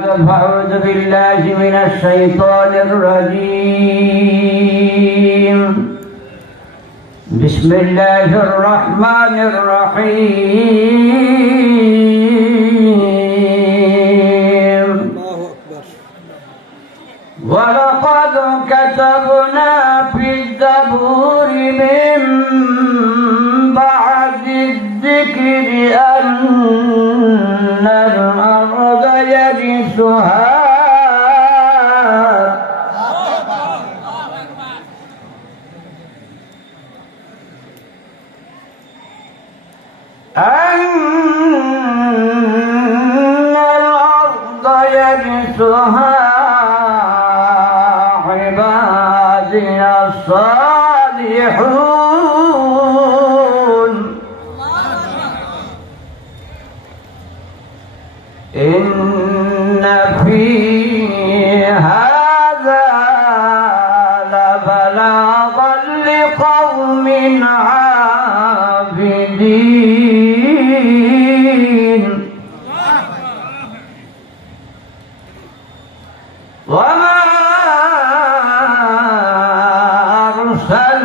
أعوذ بالله من الشيطان الرجيم. بسم الله الرحمن الرحيم. ولقد كتبنا في الزبور من بعد الذكر أن الأرض يرثها عبادي الصالحون. إن في هذا لبلاغا لقوم عابدين. وما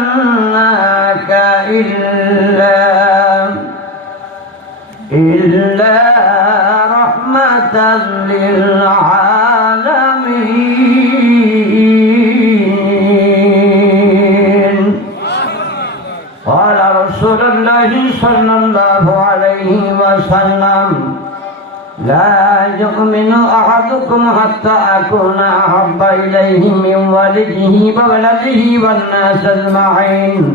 أرسلناك إلا رحمة للعالمين. قال رسول الله صلى الله عليه وسلم: لا يؤمن أحدكم حتى أكون أحب إليه من ولده وولده والناس أجمعين.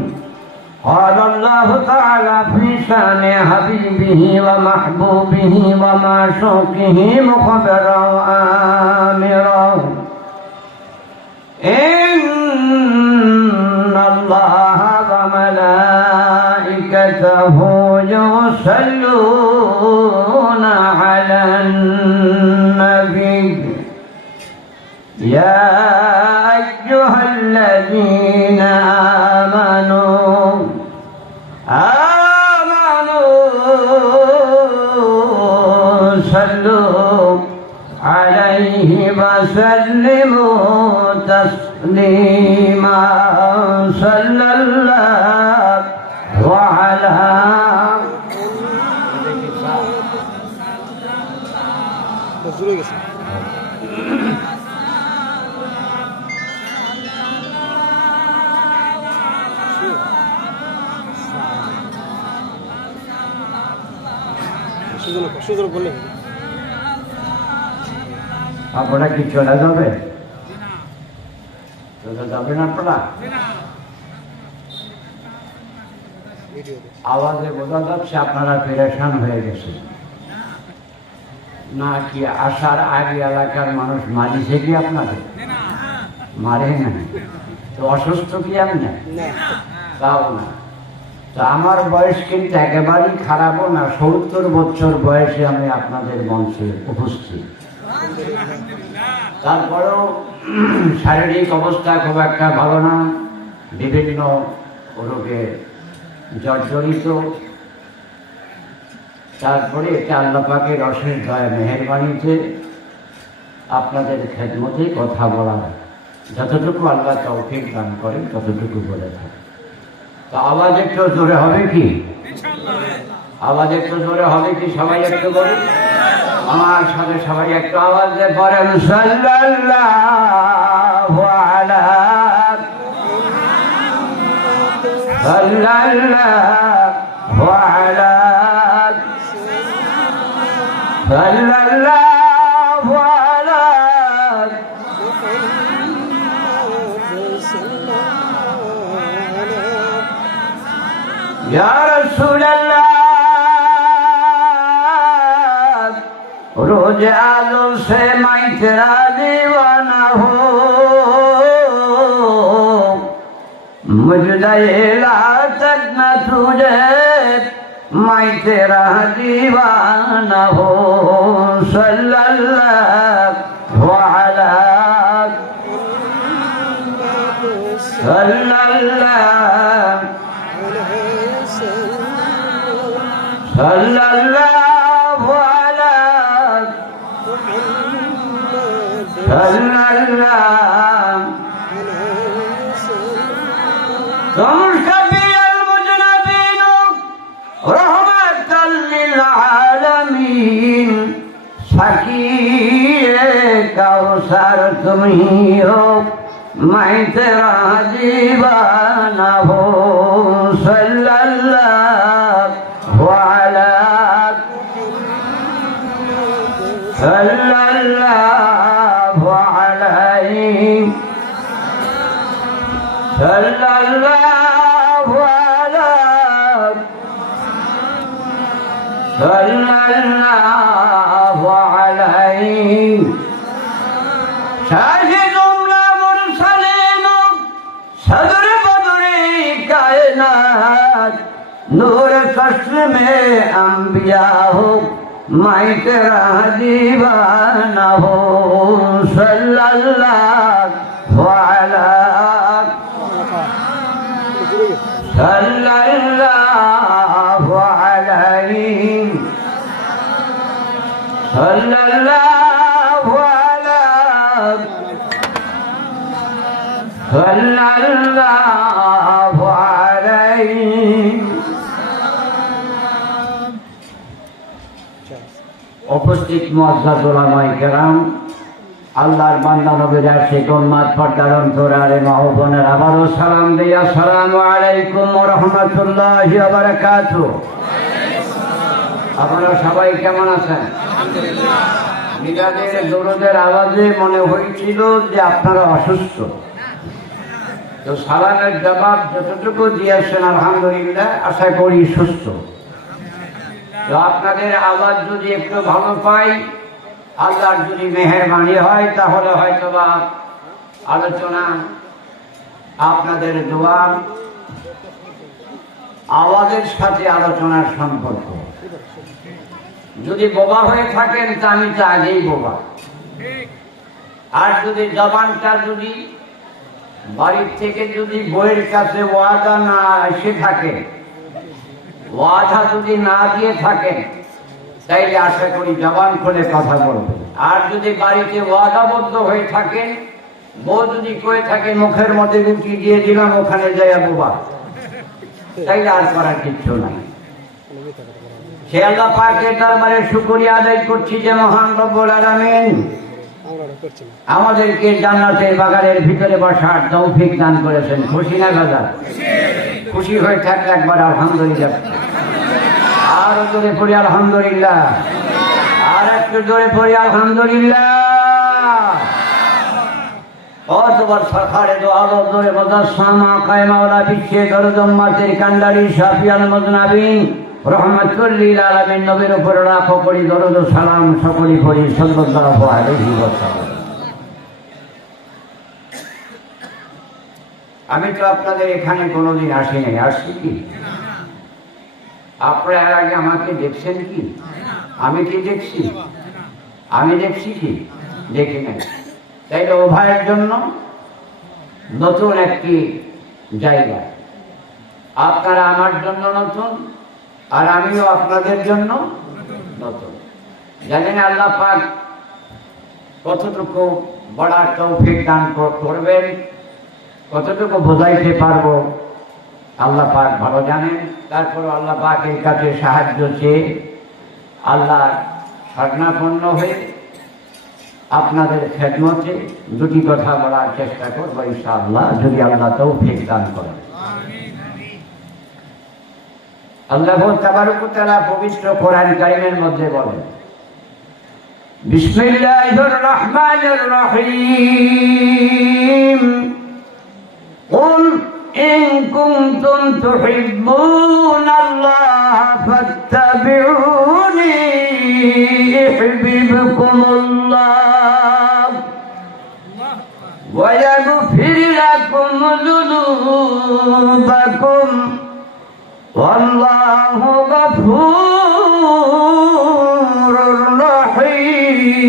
قال الله تعالى في شأن حبيبه ومحبوبه ومعشوقه مخبرا وآمرا: إن الله وملائكته يصلون على النبي يا أيها الذين آمنوا صلوا عليه وسلموا تسليما. صلى الله على আপনারা কি চলে যাবে? চলে যাবেন আপনারা? আওয়াজে বোঝা যাচ্ছে আপনারা পেরেশান হয়ে গেছে। না কি আসার আগে এলাকার মানুষ মারিছে কি আপনাদের? মারে না। তো অসুস্থ কি আমি না? তাও না। তো আমার বয়স কিন্তু একেবারেই খারাপও না। ৭০ বছর বয়সে আমি আপনাদের মঞ্চে উপস্থিত। তারপরেও শারীরিক অবস্থা খুব একটা ভালো না, বিভিন্ন রোগে জর্জরিত। তারপরে এটা আল্লাহ পাকের অশেষ দয়া মেহেরবানিতে আপনাদের খেদমতে কথা বলা, যতটুকু আল্লাহ তৌফিক দান করেন ততটুকু বলে থাকে। তো আওয়াজ একটু জোরে হবে কি? আওয়াজ একটু জোরে হবে কি? সবাই একটু বলেন, আমার সাথে সবাই একটু আওয়াজ দিয়ে পড়েন, সাল্লাল্লাহু আলা সাল্লাল্লাহু আলা সাল্লাল্লাহু আলা ইয়া রাসূলুল্লাহ। रोज आलू से मैं तेरा दीवाना हो, मुझे ला तक न तुझे मैं तेरा दीवाना हो। सल्लल्लाहु अलैहि सल्लल्लाहु সাল্লাল্লাহু তুম শফিউল মুজনাবিন রহমাতাল লিল আলামিন সাকিয়ে কাউসার তুমি हो मैं तेरा दीवाना हो सल्लल्लाहु अलैहि सल्लल्लाहु अलैहि शाहिदुन मुरसलीन सदर बदरे कायनात नूर कस्र में अंबिया हो मैं तेरा दीवाना हो सल्लल्लाहु अलैहि सल्लल्लाहु अलैहि উপস্থিত মুআজ্জাজ উলামায়ে কেরাম, আল্লাহর বান্দা নবীর আশিক উম্মত পর্দার অন্তরালে মা ও বোনেরা, আবারও সালাম দেই। আসসালামু আলাইকুম ওয়া রাহমাতুল্লাহি ওয়া বারাকাতুহু। আপনারা সবাই কেমন আছেন? আলহামদুলিল্লাহ। মিলাদের দরুদের আওয়াজে মনে হয়েছিল যে আপনারা অসুস্থ, তো সালামের জবাব যতটুকু দিয়েছেন আলহামদুলিল্লাহ, আশা করি সুস্থ। তো আপনাদের আওয়াজ যদি একটু ভালো পাই, আল্লাহর যদি মেহেরবানি হয়, তাহলে হয়তো বা আলোচনা আপনাদের দোয়া আওয়াজের সাথে আলোচনার সম্পর্ক। যদি বোবা হয়ে থাকেন তা আমি তো আগেই বোবা, আর যদি জবানটা যদি বাড়ির থেকে যদি বইয়ের কাছে ওয়াদা না এসে থাকে, ওয়াদা যদি না দিয়ে থাকেন, তাইলে আশা করি জবান খুলে কথা বলবেন। আর যদি বাড়িতে ওয়াদাবদ্ধ হয়ে থাকেন, বউ যদি কয়ে থাকে মুখের মধ্যে রুটি দিয়ে দিলাম ওখানে যাইয়া বোবা, তাইলে আর করার কিচ্ছু নাই। সে আল্লাহ পাকের দরবারে শুকরিয়া আদায় করছি যে মহান রব্বুল আলামিন আমাদেরকে জান্নাতের বাগানের ভিতরে বসার তৌফিক দান করেছেন। খুশি না বাজার? খুশি হয়ে থাকলে একবার আলহামদুলিল্লাহ। আর জোরে পড়ি আলহামদুলিল্লাহ, আর একটু জোরে পড়ি আলহামদুলিল্লাহ। অতবার সরকারে দো আলো জোরে মুজাসসামা কায়মাওলা বিশ্বে দরজম্মাতের কান্ডারি শাফিউল মুজনাবিন রহমাতুল লিল আলামিন নবীর উপর লাখো কোটি দরুদ ও সালাম সকলেই পড়ি সাল্লাল্লাহু আলাইহি ওয়াসাল্লাম। আমি তো আপনাদের এখানে কোনোদিন আসি নাই, আসছি কি? আপনারা এর আগে আমাকে দেখছেন কি? আমি কি দেখছি? আমি দেখছি কি? দেখি নাই। তাই তো উভয়ের জন্য নতুন একটি জায়গা। আপনারা আমার জন্য নতুন, আর আমিও আপনাদের জন্য নতুন। জানেন আল্লাহ পাক কতটুকু বড় তৌফিক দান করবেন, কতটুকু বোঝাইতে পারবো আল্লাহ পাক ভালো জানেন। তারপর আল্লাহ পাকের কাছে সাহায্য চেয়ে আল্লাহ শরণাপন্ন হয়ে আপনাদের খেদমতে দুটি কথা বলার চেষ্টা করবো ইনশাআল্লাহ, যদি আল্লাহ তৌফিক দান করেন। আল্লাহ তাবারক ওয়া তাআলা পবিত্র কোরআন কারীমের মধ্যে বলেন, বিসমিল্লাহির রহমানির রহিম, কুল ইন কুনতুম তুহিব্বুনাল্লাহ ফাত্তাবিউনি ইউহিব্বুকুমুল্লাহ ওয়া ইয়াগফির লাকুম যুনুবাকুম ওয়াল্লাহু গফুরুর রহিম।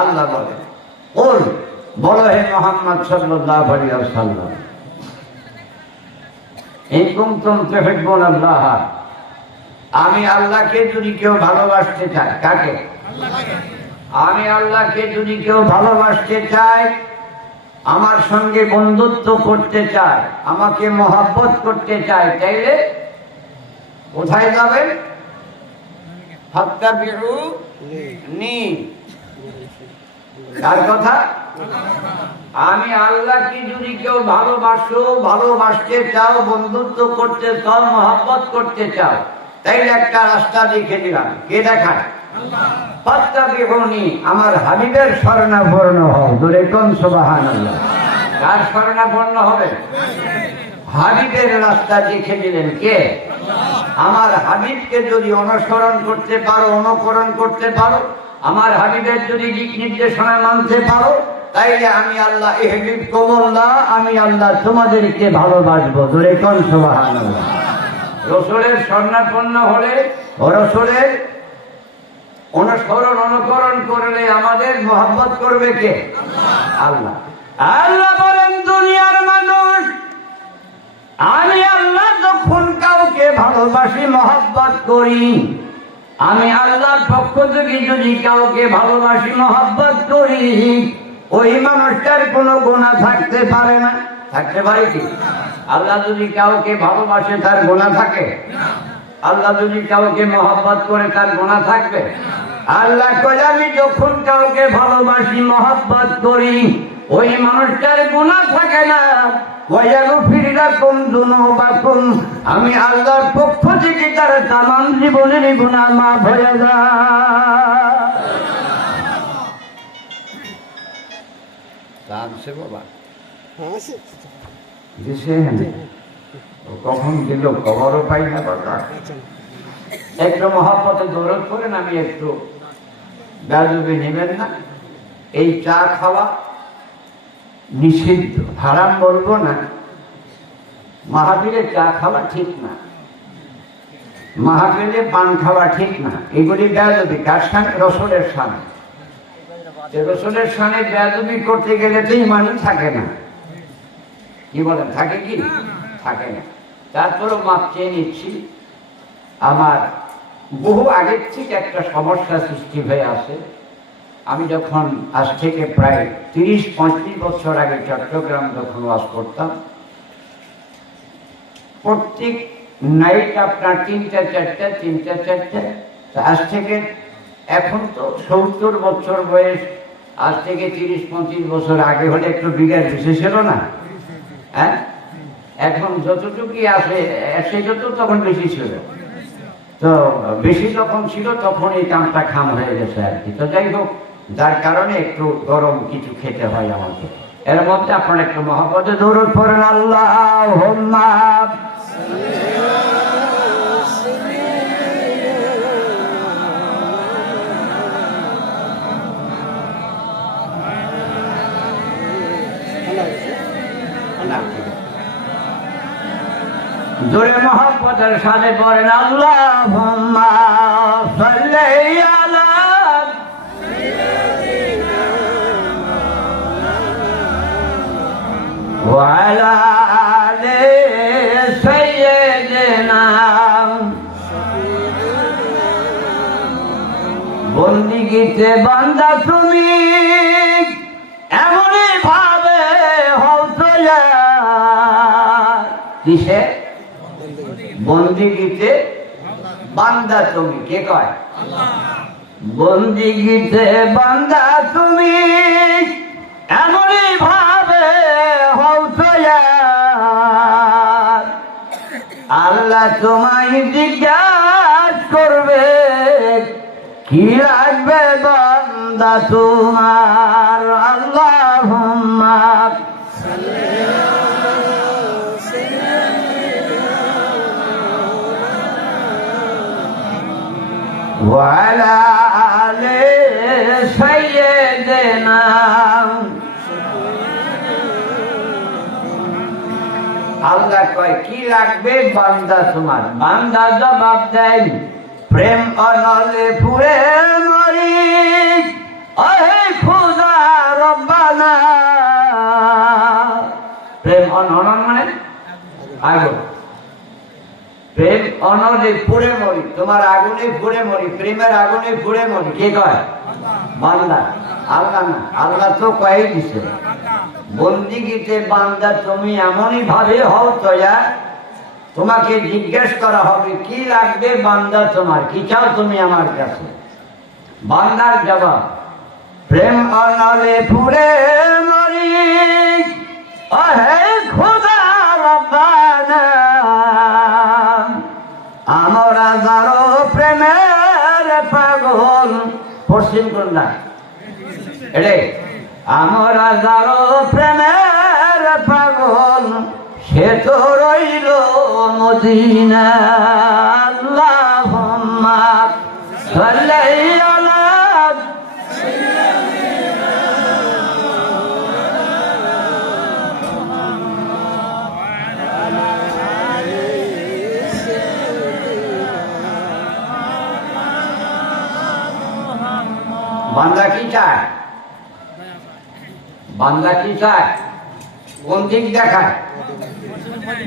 আল্লাহ বলে, কুল বলো হে মুহাম্মদ সাল্লাল্লাহু আলাইহি ওয়াসাল্লাম, ইন কুনতুম তুহিব্বুনাল্লাহ, আমি আল্লাহকে যদি কেউ ভালোবাসতে চায়, কাকে? আমি আল্লাহকে যদি কেউ ভালোবাসতে চায়, আমার সঙ্গে বন্ধুত্ব করতে চায়, আমাকে মহব্বত করতে চায়, তাইলে কোথায় যাবেন? ফাত্তাবিউনি। কার কথা? আমি আল্লাহকে যদি কেউ ভালোবাসতে চাও, বন্ধুত্ব করতে চাও, মহব্বত করতে চাও, তাইলে একটা রাস্তা দেখে দিলাম। কে দেখায়? ফাত্তাবিউনি, আমার হাবিবের শরণাপন্ন হও। জোরে কোন সুবহানাল্লাহ। কার শরণাপন্ন হবে? হাবিবের রাস্তা দেখে দিলেন কে? আমার হাবিবকে যদি অনুসরণ করতে পারো, অনুকরণ করতে পারো, আমার হাবিবের যদি দিক নির্দেশনা মানতে পারো, তাইলে আমি আল্লাহ ইহবিবকুমুল্লাহ, আমি আল্লাহ তোমাদেরকে ভালোবাসবো। জোরে কোন সুবহানাল্লাহ। রাসূলের শরণাপন্ন হলে, রাসূলের অনুসরণ অনুকরণ করলে আমাদের মহব্বত করবে কে? আল্লাহ। আল্লাহ বলেন, দুনিয়ার মানুষ, আমি আল্লাহ যখন কাউকে ভালোবাসি, মহব্বত করি, আমি আল্লাহর পক্ষ থেকে যদি কাউকে ভালোবাসি, মহব্বত করি, ওই মানুষটার কোনো গুনাহ থাকতে পারে না। থাকতে পারে কি? আল্লাহ যদি কাউকে ভালোবাসে, তার গুনাহ থাকে? আল্লাহ যদি কাউকে মহব্বত করে, তার গুনাহ থাকবে? আল্লাহ কয়, আমি যখন কাউকে ভালোবাসি, মহব্বত করি, ওই মানুষটার গুনাহ থাকে না। ওয়ায়াগফির লাকুম যুনুবাকুম, আমি আল্লাহর পক্ষ থেকে তার তামাম জীবনের গুনাহ মাফ হয়ে যায়। জানছে বাবা? কখন দিল খবরও পাই না বাবা। একটু মহব্বতে দৌড় করেন, আমি একটু বেয়াদবি নেবেন না। এই চা খাওয়া নিষিদ্ধ, হারাম বলবো না। মাহফিলে চা খাওয়া ঠিক না, মাহফিলে পান খাওয়া ঠিক না। এগুলি বেয়াদবি। কার সামনে? রাসূলের সামনে। রাসূলের সামনে বেয়াদবি করতে গেলে তো ইমানই থাকে না। কি বলেন? থাকে কি? থাকে না। তারপরও মাপ চেয়ে নিচ্ছি। আমার বহু আগের থেকে একটা সমস্যা সৃষ্টি হয়ে আছে। আমি যখন আজ থেকে প্রায় 30-35 বছর আগে চট্টগ্রাম যখন ওয়াজ করতাম, প্রত্যেক নাইট আপনার 3টা-4টা, আজ থেকে, এখন তো 70 বছর বয়স, আজ থেকে 30-35 বছর আগে হলে একটু বিঘার বেশি ছিল না? হ্যাঁ, এখন যতটুকুই আছে সেটা তো তখন বেশি ছিল। তো বেশি যখন ছিল তখন এই কামটা খাম হয়ে গেছে আর কি। তো যাই হোক, যার কারণে একটু গরম কিছু খেতে হয় আমাকে। এর মধ্যে আপনারা একটু মহব্বতে দরুদ পড়েন। আল্লাহুম্মা জোরে মহব্বতের সাথে পড়েন, আল্লাহুম্মা সাল্লি আলা ওয়া আলা আলি সাইয়্যিদিনা। বন্দিগিতে বান্দা তুমি এমনই ভাবে হও তোলা। কিসে? বন্দিগিতে বান্দা তুমি। কে কয়? বন্দিগিতে বান্দা তুমি এমনই ভাবে হও তোলা। আল্লাহ তোমায় জিজ্ঞাসা করবে, কি লাগবে বান্দা তোমার? আল্লাহুম্মা ওয়া আলা আলি সাইয়্যিদিনা। আল্লাহ কয়, কি লাগবে বান্দা তোমার? বান্দা জবাব দেয়, প্রেম অনলে পুরে মরি, ওহে খোদা রব্বানা। প্রেম অনল মানে আগুন। প্রেম অনলে পুরে মরি, তো তোমার আগুনে পুড়ে মরি, প্রেমের আগুনে পুড়ে মরি। কে কয়? বান্দা। আল্লাহ না, আল্লাহ তো কয়ে দিছে বন্দিগিতে বান্দা তুমি এমনই ভাবে হও তয়া, তোমাকে জিজ্ঞেস করা হবে কি লাগবে বান্দা তোমার, কি চাও তুমি আমার কাছে। বান্দার জবাব, প্রেম অনলে পুরে মরি ওহে খোদা রব্বানা, আমরা যারো প্রেমের পাগল। পশ্চিম কোনটা? এরে, আমরা যারো প্রেমের পাগল সে তো রইল মদিনা। আল্লাহুম্মা সাল্লি আলা বান্দা কি চায়? বান্দা কি চায়? কোন দিক দেখায়?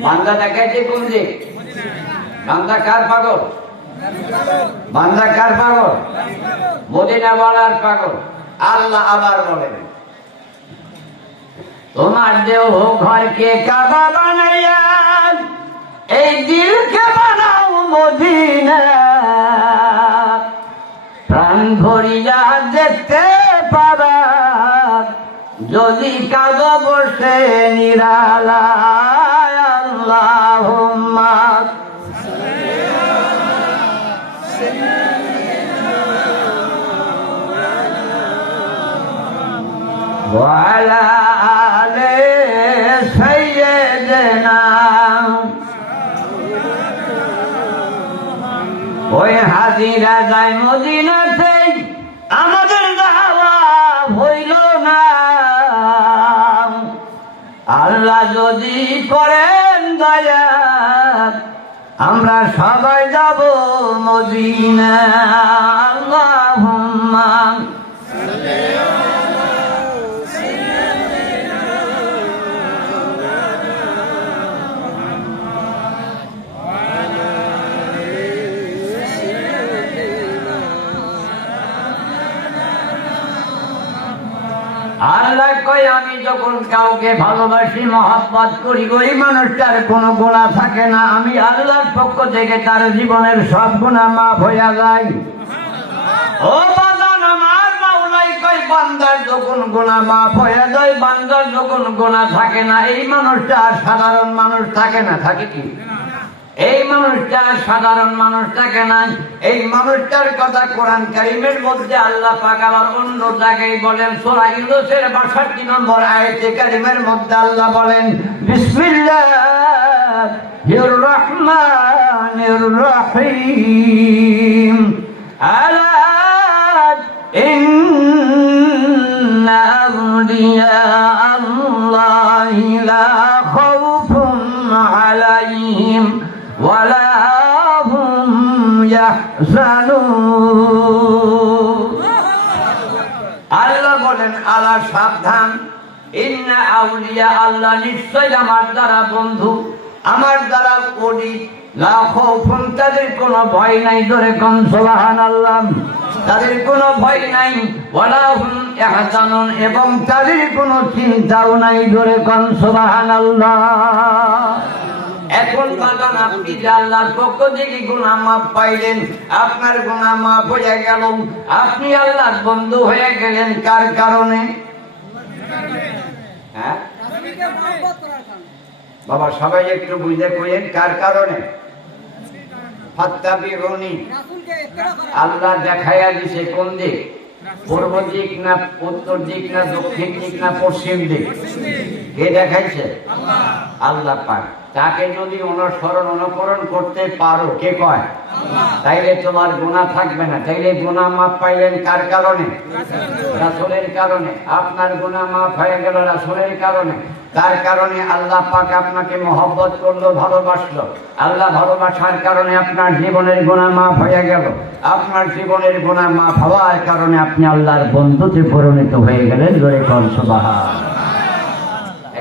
বান্দা দেখাইছে কোন দিক? বান্দা কার পাগল? বান্দা কার পাগল? মদিনা বলার পাগল। আল্লাহ আবার বলেন, তোমার দেহ ঘরকে কাবা বানাইয়া এই দিলকে বানাও মদিনা, প্রাণ ভরিয়া দেখতে পাবা যদি কাবা বসে নিরালায়। আল্লাহুম্মা ওয়া আলা আলি সাইয়্যিদিনা। ওই হাজিরা যায় মদিনাতে, আমাদের দাওয়া হইল না। আল্লাহ যদি করেন দয়া আমরা সবাই যাব মদিনা। আল্লাহুম্মা আল্লাহ কয়, আমি যখন কাউকে ভালোবাসি মহব্বত করি ওই মানুষটার কোনো গুনাহ থাকে না, আমি আল্লাহর পক্ষ থেকে তার জীবনের সব গুনাহ মাফ হইয়া যায়। ও বাজান আমার, মাওলাই কয় বান্দার যখন গুনাহ মাফ হইয়া যায়, বান্দার যখন গুনাহ থাকে না, এই মানুষটা আর সাধারণ মানুষ থাকে না। থাকে কি? এই মানুষটা সাধারণ মানুষ থাকে না। এই মানুষটার কথা কোরআন কারীমের মধ্যে আল্লাহ পাক আবার অন্য জায়গায় বলেন। সূরা ইউনূসের ৬২ নম্বর আয়াতে কারীমের মধ্যে আল্লাহ বলেন, বিসমিল্লাহির রহমানির রহিম, আলা ইন্না আউলিয়া আল্লাহি লা খাউফুন আলাইহিম ওয়ালা হুম ইয়াহজানুন। আল্লাহ বলেন, আলা সাবধান, ইন্না আউলিয়া আল্লাহ নিশ্চয় আমার দ্বারা বন্ধু, আমার দ্বারা ওলি, লা খাউফুন তাদের কোনো ভয় নাই। জোরে কোন সুবহানাল্লাহ। তাদের কোনো ভয় নাই, ওয়ালা হুম ইয়াহজানুন এবং তাদের কোনো চিন্তাও নাই। জোরে কোন সুবহানাল্লাহ। এখন বাগান আপনি যে আল্লাহর পক্ষ থেকে গুনাহ মাফ পাইলেন, আপনার গুনাহ মাফ হয়ে গেল, আপনি আল্লাহর বন্ধু হয়ে গেলেন কার কারণে? হ্যাঁ বাবা, সবাই একটু বুঝে কইেন কার কারণে? ফাত্তাবিউনি, আল্লাহ দেখাইয়া দিছে কোন দিক? পূর্ব দিক না উত্তর দিক না দক্ষিণ দিক না পশ্চিম দিক? কে দেখাইছে? আল্লাহ পাক। তাকে যদি অনুকরণ করতে পারো, কে কয়? তাইলে তোমার গুনাহ থাকবে না। তাইলে গুনাহ মাফ পাইলেন কার কারণে? রাসূলের কারণে। আপনার গুনাহ মাফ হয়ে গেল রাসূলের কারণে। তার কারণে আল্লাহ পাক আপনাকে মহব্বত করলো, ভালোবাসলো। আল্লাহ ভালোবাসার কারণে আপনার জীবনের গুনাহ মাফ হয়ে গেল। আপনার জীবনের গুনাহ মাফ হওয়ার কারণে আপনি আল্লাহর বন্ধুতে পরিণত হয়ে গেলেন। জোরে কোন সুবহানাল্লাহ।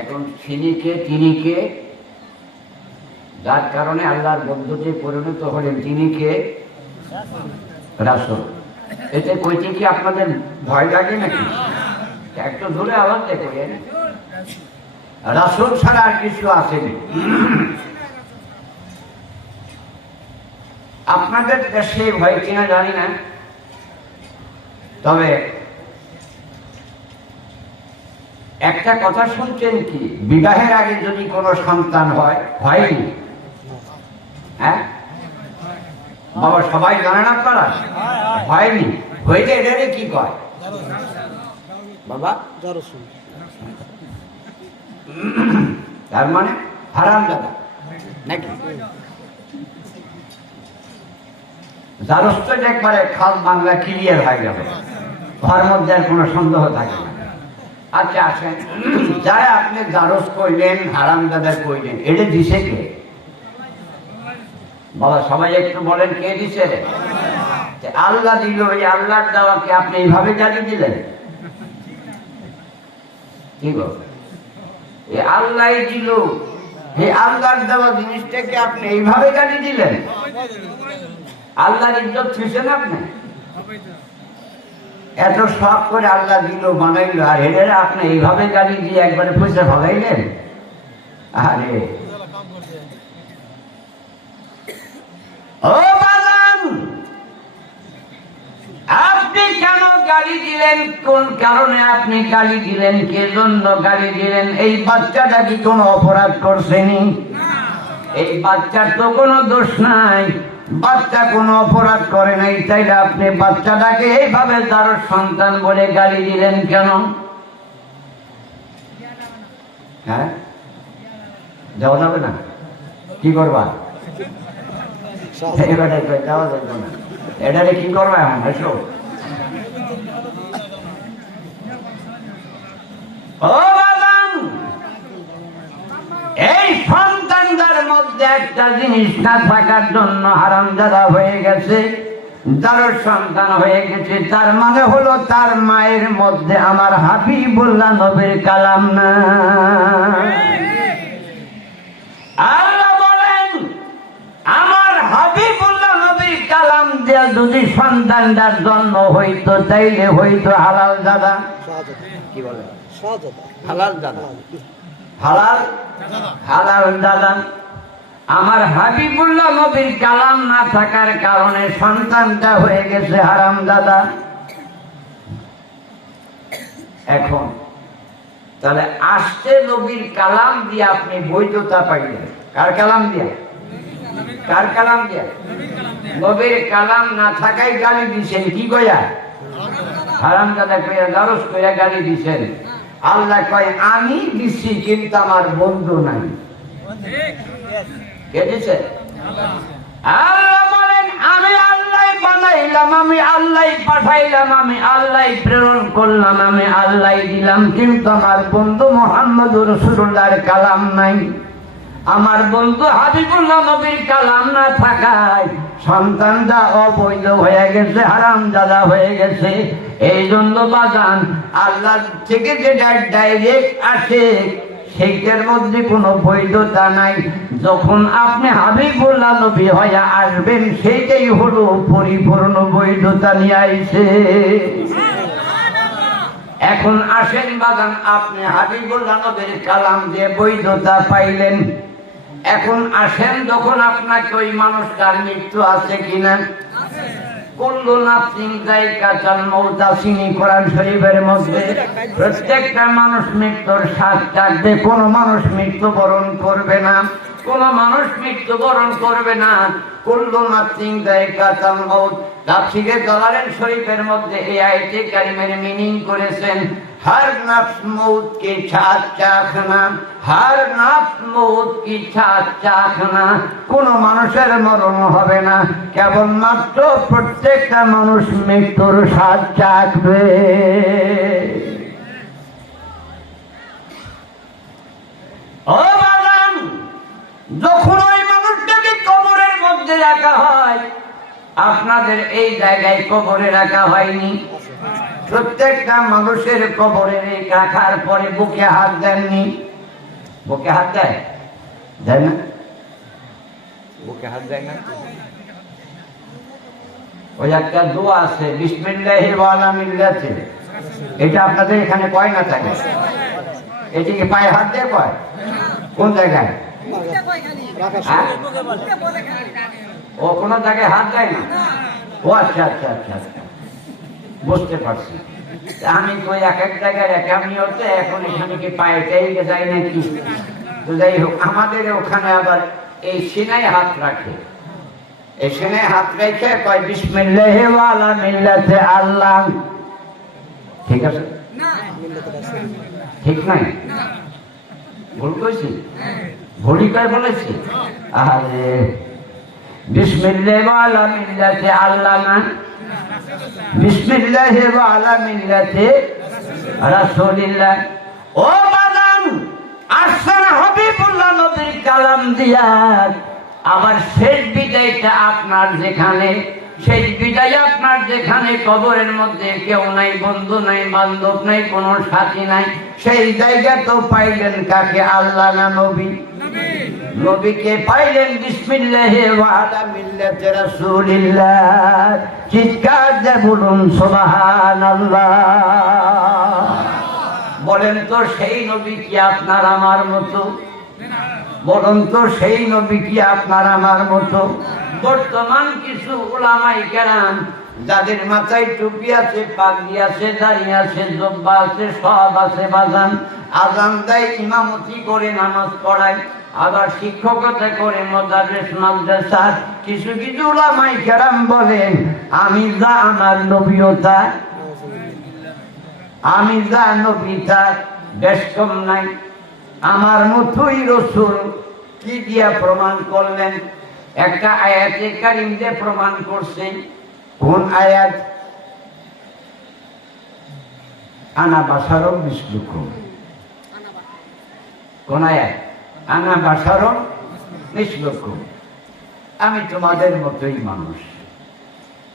এখন তিনি কে? যার কারণে আল্লাহর বন্ধুতে পরিণত হলেন তিনি কে? রাসূল। এতে কইতে কি আপনাদের ভয় লাগে নাকি? একটু ধরে আওয়াজ দেখেন, রাসূল ছাড়া আর কিছু আসেনি। আপনাদের দেশে ভয় কিনা জানি না, তবে একটা কথা শুনছেন কি, বিবাহের আগে যদি কোনো সন্তান হয়নি, হ্যাঁ বাবা সবাই জানেন আপনারা, হয়নি, হইলে এটারে কি কয় বাবা? তার মানে হারামজাদা নাকি? জারস্ত একবারে খাল বাংলা ক্লিয়ার হয়ে গেল, তার মধ্যে আর কোনো সন্দেহ থাকে না। আচ্ছা আসেন, যারা আপনি জারস কইলেন, হারামজাদা কইলেন, এটা দিছে কে বাবা? সবাই একটু বলেন, কে দিছে? আল্লাহ দিল। এই আল্লাহর দেওয়াকে আপনি এইভাবে গালি দিলেন? কি গো, এই আল্লাহ দিল, এই আল্লাহর দেওয়া জিনিসটাকে আপনি এইভাবে গালি দিলেন? আল্লাহর ইজ্জত ছুঁয়েছেন আপনি? এত শখ করে আল্লাহ দিল, বানাইল, আর এদের আপনি এইভাবে গালি দিয়ে একবারে পয়সা ভাগাইলেন? আরে ও বাজান, আপনি কেন গালি দিলেন? কোন কারণে আপনি গালি দিলেন? কে জন্য গালি দিলেন? এই বাচ্চাটা কি কোনো অপরাধ করছেনি? এই বাচ্চার তো কোনো দোষ নাই, বাচ্চা কোনো অপরাধ করে নাই, তাইলে আপনি বাচ্চাটাকে এইভাবে তার সন্তান বলে গালি দিলেন কেন? হ্যাঁ, যাওয়া যাবে না? কি করবা? যাওয়া যাবে না, এটারে কি করবা এখন? এসো ও বাবান, এই সন্তানদের মধ্যে একটা জিনিস না থাকার জন্য হারামজাদা হয়ে গেছে, যার সন্তান হয়ে গেছে, তার মানে হলো তার মায়ের মধ্যে আমার হাবিবুল্লাহ নবীর কালাম না। আল্লাহ বলেন, আমার হাবিবুল্লাহ নবীর কালাম দিয়ে যদি সন্তানটার জন্ম হইতো, তাইলে হইতো হালাল দাদা। কি বলে? হালাল দাদা, হালাল হালাল দাদা। আমার হাবিবুল্লাহ নবীর কালাম না থাকার কারণে সন্তানটা হয়ে গেছে হারাম দাদা। এখন তাহলে আসতে নবীর কালাম দিয়ে আপনি বৈধতা পাইলেন। কার কালাম দিয়া? কার কালাম দিয়া? নবীর কালাম না থাকায় গালি দিছেন। কি কইয়া? হারাম দাদা কইয়া, গারস কইয়া গালি দিছেন। আল্লাহ কয়, আমি দিছি কিন্তু আমার বন্ধু নাই। কে দিছে? আল্লাহ বলেন, আমি আল্লাহ বানাইলাম, আমি আল্লাহ পাঠাইলাম, আমি আল্লাহ প্রেরণ করলাম, আমি আল্লাহ দিলাম, কিন্তু আমার বন্ধু মুহাম্মদুর রাসূলুল্লাহর কালাম নাই। আমার বন্ধু হাবিবুল্লাহ নবীর কালাম না থাকায় সন্তানটা অবৈধ হয়ে গেছে, হারামজাদা হয়ে গেছে। এই জন্য বাজান, আল্লাহ থেকে যেটা ডাইরেক্ট আসে সেইটার মধ্যে কোনো বৈধতা নাই। যখন আপনি হাবিবুল্লাহ নবী হয়ে আসবেন, সেইটাই হলো পরিপূর্ণ বৈধতা নিয়ে আইছে। এখন আসেন বাজান, আপনি হাবিবুল্লাহ নবীর কালাম দিয়ে বৈধতা পাইলেন। এখন আসেন, যখন আপনাকে ওই মানুষটার মৃত্যু আছে কিনা, কুল্লু নাফসিন যায়কাতুল মউত আসিনি কোরআন শরীফের মধ্যে। প্রত্যেকটা মানুষ মৃত্যুর স্বাদ চাখবে, কোন মানুষ মৃত্যুবরণ করবে না, কোন মানুষ মৃত্যুবরণ করবে না। কুল্লু নাফসিন যায়কাতুল মউত। তাফসীরে জালালাইন শরীফের মধ্যে এই আয়াতে কারিমের মিনিং করেছেন, हर नफ्स मौत की छात चाखना, हर नफ्स मौत की छात चाखना। কোনো মানুষের মরণ হবে না, কেবলমাত্র প্রত্যেকটা মানুষ মৃত্যুর স্বাদ চাখবে। ও বাজান, যখন ওই মানুষটাকে কবরের মধ্যে রাখা হয়, আপনাদের এই জায়গায় কবরে রাখা হয়নি। প্রত্যেকটা মানুষের কবরে রাখার পরে বুকে হাত দেননি। বুকে হাত দেয়? দেয় না? বুকে হাত দেয় না? ওই একটা দোয়া আছে বিসমিল্লাহি ওয়া আলা মিল্লাতি, এটা আপনাদের এখানে কয় না থাকে? এটি কি পায়ে হাত দিয়ে কয়? কোন জায়গায়? ও কোন জায়গায় হাত দেয় না? ও আচ্ছা আচ্ছা আচ্ছা আচ্ছা, বুঝতে পারছি। আমি কই এক এক জায়গায় এক আমি হচ্ছে, এখন এখানে কি পায়েটাই যাই নাকি? তো যাই হোক, আমাদের ওখানে আবার এই সিনায় হাত রাখে, এই সিনায় হাত রেখে কয় বিসমিল্লাহি ওয়া আলা মিল্লাতি আল্লাহ। ঠিক আছে? ঠিক নাই? ভুল কইছি? ভুলই কয় বলেছি? আরে বিসমিল্লাহি ওয়া আলা মিল্লাতি আল্লাহ না, বিসমিল্লাহি ওয়া আলা মিল্লাতি রাসূলিল্লাহ। ও বাজান, আসসান হাবিবুল্লাহ নবীর কালাম দিয়া আবার শেষ বিদায়টা আপনার যেখানে, শেষ বিদায় আপনার যেখানে কবরের মধ্যে কেউ নাই, বন্ধু নাই, বান্ধব নাই, কোনো সাথী নাই, সেই জায়গা তো পাইলেন কাকে? আল্লাহ না নবী? নবীকে পাইলেন বিসমিল্লাহি ওয়া আলা মিল্লাতি রাসূলিল্লাহ। চিৎকার দিয়ে বলুন সুবহানাল্লাহ। বলেন তো সেই নবী কি আপনার আমার মতো? বলুন তো সেই নবী কি আপনার আমার মতো? বর্তমান কিছু উলামায়ে কেরাম যাদের মাথায় টুপি আছে, পাগড়ি আছে, দাড়ি আছে, জুব্বা আছে, সব আছে বাজান, আযান দেয়, ইমামতি করে নামাজ পড়ায়, আবার শিক্ষকতা করে মাদ্রাসা মাদ্রাসা। কিছু কিছু উলামায়ে কেরাম বলেন আমি যা আমার নবীও তা, আমি যা নবী তা, বেশ কম নাই, আমার মতোই রাসূল। কি দিয়া প্রমাণ করলেন? একটা আয়াতে কারীম দিয়ে প্রমাণ করছেন। কোন আয়াত? আনা বাশারুম মিসলুকুম। কোন আয়াত? আনা বাশারুম মিসলুকুম, আমি তোমাদের মতোই মানুষ।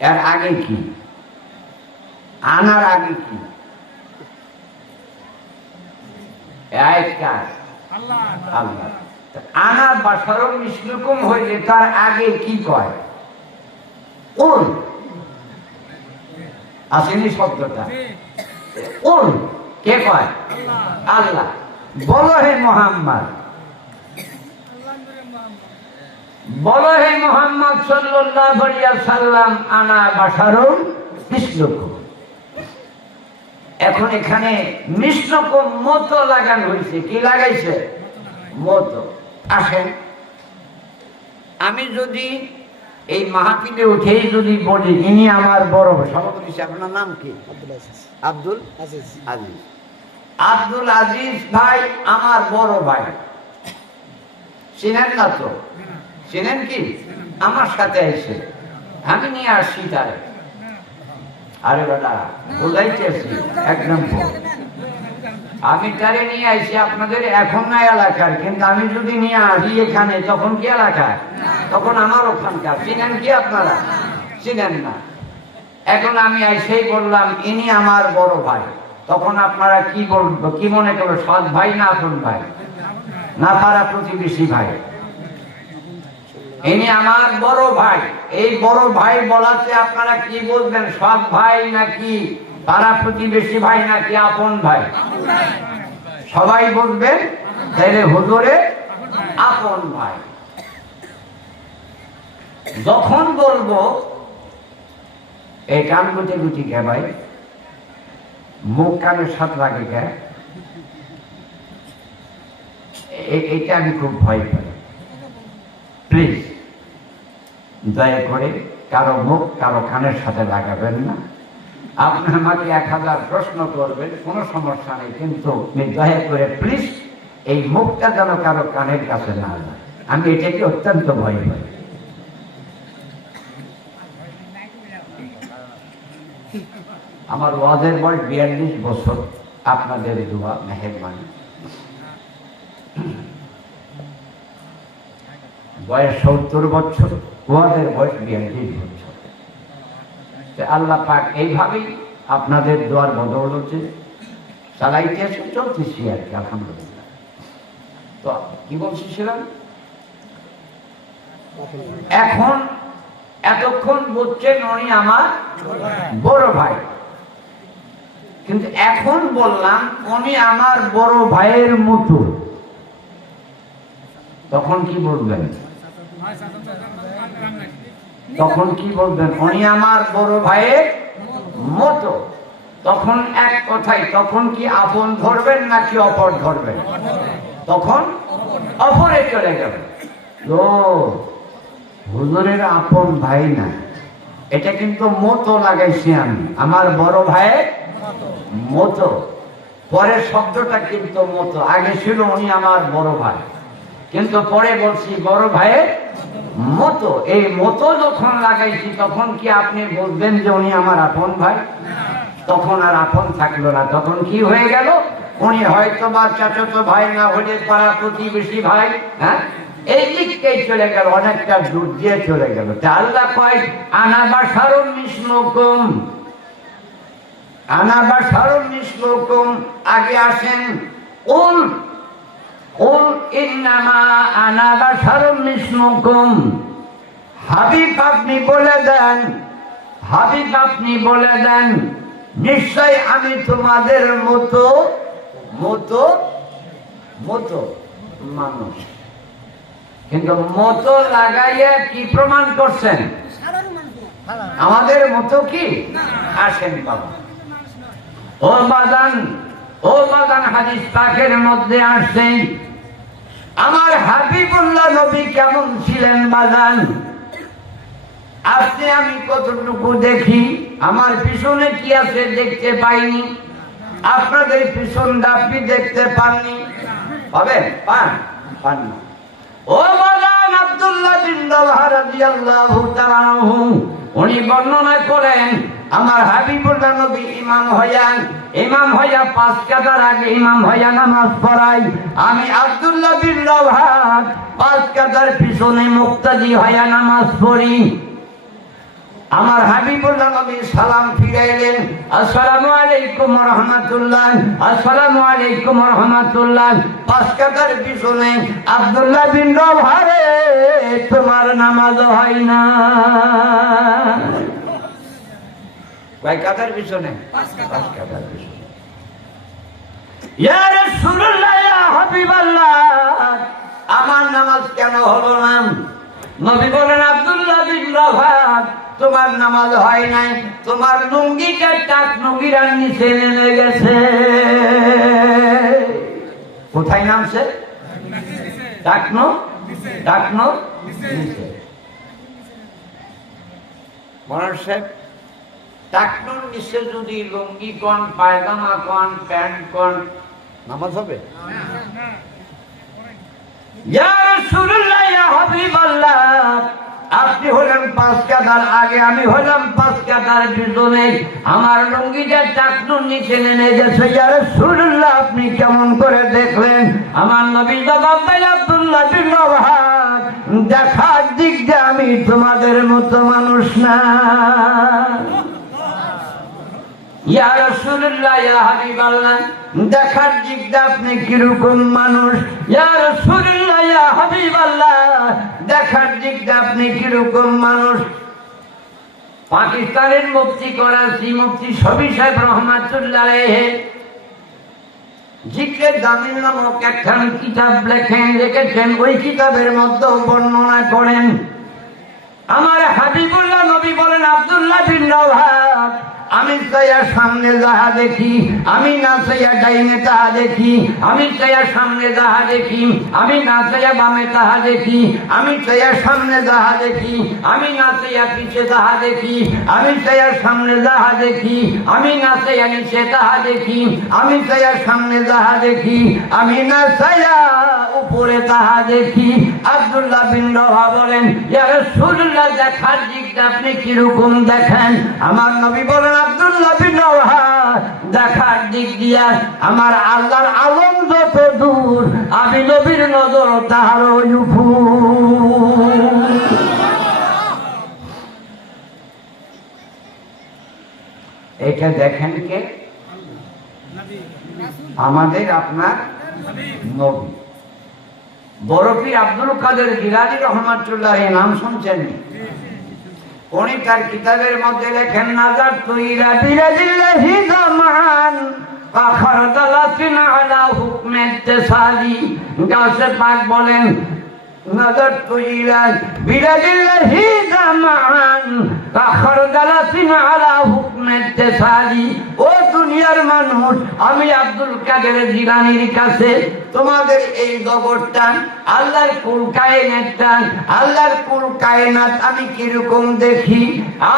এর আগে কি? আনার আগে কি? আয়াত কার? আল্লাহ। আনা বাশারুম মিসলুকুম হইলে তার আগে কি কয়? কুল আসেনি শব্দটা? কুল কে কয়? আল্লাহ। বলো হে মুহাম্মদ, বলো হে মুহাম্মদ সাল্লাল্লাহু আলাইহি ওয়াসাল্লাম, আনা বাশারুম মিসলুকুম। এখন এখানে মিসলুকুম মতো লাগানো হয়েছে। কি লাগাইছে? মতো। আসেন, আমি যদি এই মাহফিলে উঠেই যদি বলি ইনি আমার বড় সভাপতি, আপনার নাম কি? আব্দুল আজিজ। আব্দুল আজিজ ভাই আমার বড় ভাই, চিনেন না তো? চিনেন কি? আমার সাথে এসে আমি নিয়ে আসছি তারে। আরে বেটা বুঝাইতেছি একদম, আমি তারে নিয়ে আসি আপনাদের এখন না এলাকার, কিন্তু আমি যদি নিয়ে আসি এখানে তখন কি এলাকার? তখন আমার ওখানকার। চিনেন কি আপনারা? চিনেন না। এখন আমি এসেই বললাম ইনি আমার বড় ভাই, তখন আপনারা কি বলবো? কি মনে করো? সৎ ভাই না আপন ভাই না পাড়া প্রতিবেশী ভাই? ইনি আমার বড় ভাই। এই বড় ভাই বলাতে আপনারা কি বলবেন? সৎ ভাই নাকি পাড়া প্রতিবেশী ভাই নাকি আপন ভাই? সবাই বলবেন তাহলে হুজুরে আপন ভাই। যখন বলবো এই কান গুটি গুটি কে ভাই, মুখ কানের সাথে লাগে কে, এটা আমি খুব ভয় পাই। প্লিজ দয়া করে কারো মুখ কারো কানের সাথে লাগাবেন না। আপনি আমাকে 1000 প্রশ্ন করবেন, কোনো সমস্যা নেই, কিন্তু দয়া করে প্লিজ এই মুখটা যেন কারো কানের কাছে না যায়। আমি এটাকে অত্যন্ত ভয় পাই। আমার ওয়াজের বয়স 42 বছর। আপনাদের দোয়া মেহেরবানি। বয়স 70 বছর, ওয়াজের বয়স 42 বছর। আল্লাহ পাক এইভাবেই আপনাদের দোয়ার বদৌলতে চালাইতে চলতেছি আর কি, আলহামদুলিল্লাহ। তো কি বলছিলাম? এখন এতক্ষণ বুঝছেন উনি আমার বড় ভাই, কিন্তু এখন বললাম উনি আমার বড় ভাইয়ের মতো, তখন কি বলবেন? তখন কি বলবেন? উনি আমার বড় ভাইয়ের মতো, তখন এক কথাই, তখন কি আপন ধরবেন নাকি অপর ধরবেন? তখন অপরে চলে গেল। ও হুজুরের আপন ভাই না, এটা কিন্তু মতো লাগাইছি আমি, আমার বড় ভাইয়ের মতো। পরের শব্দটা কিন্তু মতো, আগে ছিল উনি আমার বড় ভাই, কিন্তু পরে বলছি বড় ভাইয়ের মতো। এই মতো যখন লাগাইছি তখন কি আপনি বলবেন যে উনি আমার আপন ভাই? তখন আর আপন থাকলো না, তখন কি হয়ে গেল? উনি হয়তো বা চাচাতো ভাই না হলে পাড়া প্রতিবেশী ভাই, হ্যাঁ, এই দিকটাই চলে গেল, অনেকটা দূর দিয়ে চলে গেল। আল্লাহ কয় আনা বাশারুম মিসলুকুম, আনা বাশারুম মিসলুকুম, আগে আসেন উল উল ইন্নামা আনা বাশারুম মিসলুকুম। হাবিব আপনি বলে দেন, হাবিব আপনি বলে দেন নিশ্চয় আমি তোমাদের মতো মতো মতো মানুষ। কিন্তু মতো লাগাইয়া কি প্রমাণ করছেন? আমাদের মতো কি? আসেন বাবা, ও বাদান, ও বাদান, হাদিস পাকের মধ্যে আসছে আমার হাবিবুল্লাহ নবী কেমন ছিলেন বাদান। আপনি আমি কতটুকু দেখি, আমার পিছনে কি আছে দেখতে পাইনি, আপনাদের পিছনটা আপনি দেখতে পাননি, পাবেন? পান পান না। ও বাদান আব্দুল্লাহ বিন রাওয়াহা রাদিয়াল্লাহু তাআলা আনহু উনি বর্ণনা করেন আমার হাবিবুল্লাহ নবী ইমাম হইয়া 5 কাতার আগে ইমাম হইয়া নামাজ পড়াই, আমি আব্দুল্লাহ বিন রাওয়াহা 5 কাতার পিছনে মুক্তাদি হইয়া নামাজ পড়ি। আমার হাবিবুল্লাহ নবী সালাম ফিরাইলেন, আসসালামু আলাইকুম ওয়া রাহমাতুল্লাহ, আসসালামু আলাইকুম ওয়া রাহমাতুল্লাহ। 5 কাতার পিছনে আব্দুল্লাহ বিন রাওয়াহা রে তোমার নামাজ হয় না। কয় কাতার পিছনে? 5 কাতার পিছনে। ইয়া রাসূলুল্লাহ, ইয়া হাবিবাল্লাহ, আমার নামাজ কেন হলো না? নবী বলেন আব্দুল্লাহ বিন রাওয়াহা তোমার নামাজ হয় নাই, তোমার লুঙ্গিটা টাক লুঙ্গির নিচে নেমে গেছে। কোথায় নামছে? টাকনো টাকনো নিচে। মনোহর সাহেব, টাকনোর নিচে যদি লুঙ্গি কোন, পায়জামা কোন, প্যান্ট কোন, নামাজ হবে? ইয়া রাসূলুল্লাহ, ইয়া হাবিবাল্লাহ, আপনি হলেন 5 কাতার আগে, আমি হলাম 5 কাতার পিছনে, আমার লুঙ্গিটা টাকনুর নিচে নেমে গেছে। ইয়া রাসূলুল্লাহ, আপনি কেমন করে দেখলেন? আমার নবী জবাব দেন আব্দুল্লাহ বিন রাওয়াহা, দেখার দিক দিয়ে আমি তোমাদের মতো মানুষ না। ইয়া রাসূলুল্লাহ, ইয়া হাবিবাল্লাহ, দেখার দিক দিয়ে আপনি কিরকম মানুষ? ইয়া রাসূলুল্লাহ, ইয়া হাবিবাল্লাহ, দেখার দিক দিয়ে আপনি কিরকম মানুষ? পাকিস্তানের মুফতি, করাচি মুফতি শফি সাহেব রহমাতুল্লাহ আলাইহি জিকরে জামিল নামক একখান কিতাব লিখেছেন, ওই কিতাবের মধ্যে বর্ণনা করেন আমার হাবিবুল্লাহ নবী বলেন আব্দুল্লাহ বিন রাওয়াহা, আমি চাইয়া সামনে যাহা দেখি, আমি না চাইয়া ডাইনে তাহা দেখি, আমি চাইয়া সামনে যাহা দেখি, আমি না চাইয়া বামে তাহা দেখি, আমি চাইয়া সামনে যাহা দেখি, আমি না চাইয়া পিছে তাহা দেখি, আমি চাইয়া সামনে যাহা দেখি, আমি না চাইয়া নিচে তাহা দেখি, আমি চাইয়া সামনে যাহা দেখি, আমি না চাইয়া উপরে তাহা দেখি। আব্দুল্লাহ বিন রাওয়াহা বলেন ইয়া রাসূলুল্লাহ, দেখার দিকটা আপনি কিরকম দেখেন? আমার নবী বলেন আব্দুল্লাহ বিন রাওয়াহা, দেখার দিক দিয়া আমার আল্লাহর আলম যত দূর, আমি নবীর নজর তাহার উপর। এটা দেখেন কে? আমাদের আপনার নবী। বড় পীর আব্দুল কাদের জিলানী রহমাতুল্লাহ নাম শুনছেন? উনি তার কিতাবের মধ্যে লেখেন নাজার তুইরা বিরাদিল্লাহি জামান আখরদালাতিন আলা হুকমে তেসালি। গাউসে পাক বলেন নাজার তুইরা বিরাদিল্লাহি জামান আখরদালাতিন আলা হুকমে তেসালি। ও দুনিয়ার মানুষ, আমি আব্দুল কাদের জিলানীর কাছে তোমাদের এই জগৎটা, আল্লাহর কুল কায়নাতটা, আল্লাহর কুল কায়নাত আমি কিরকম দেখি,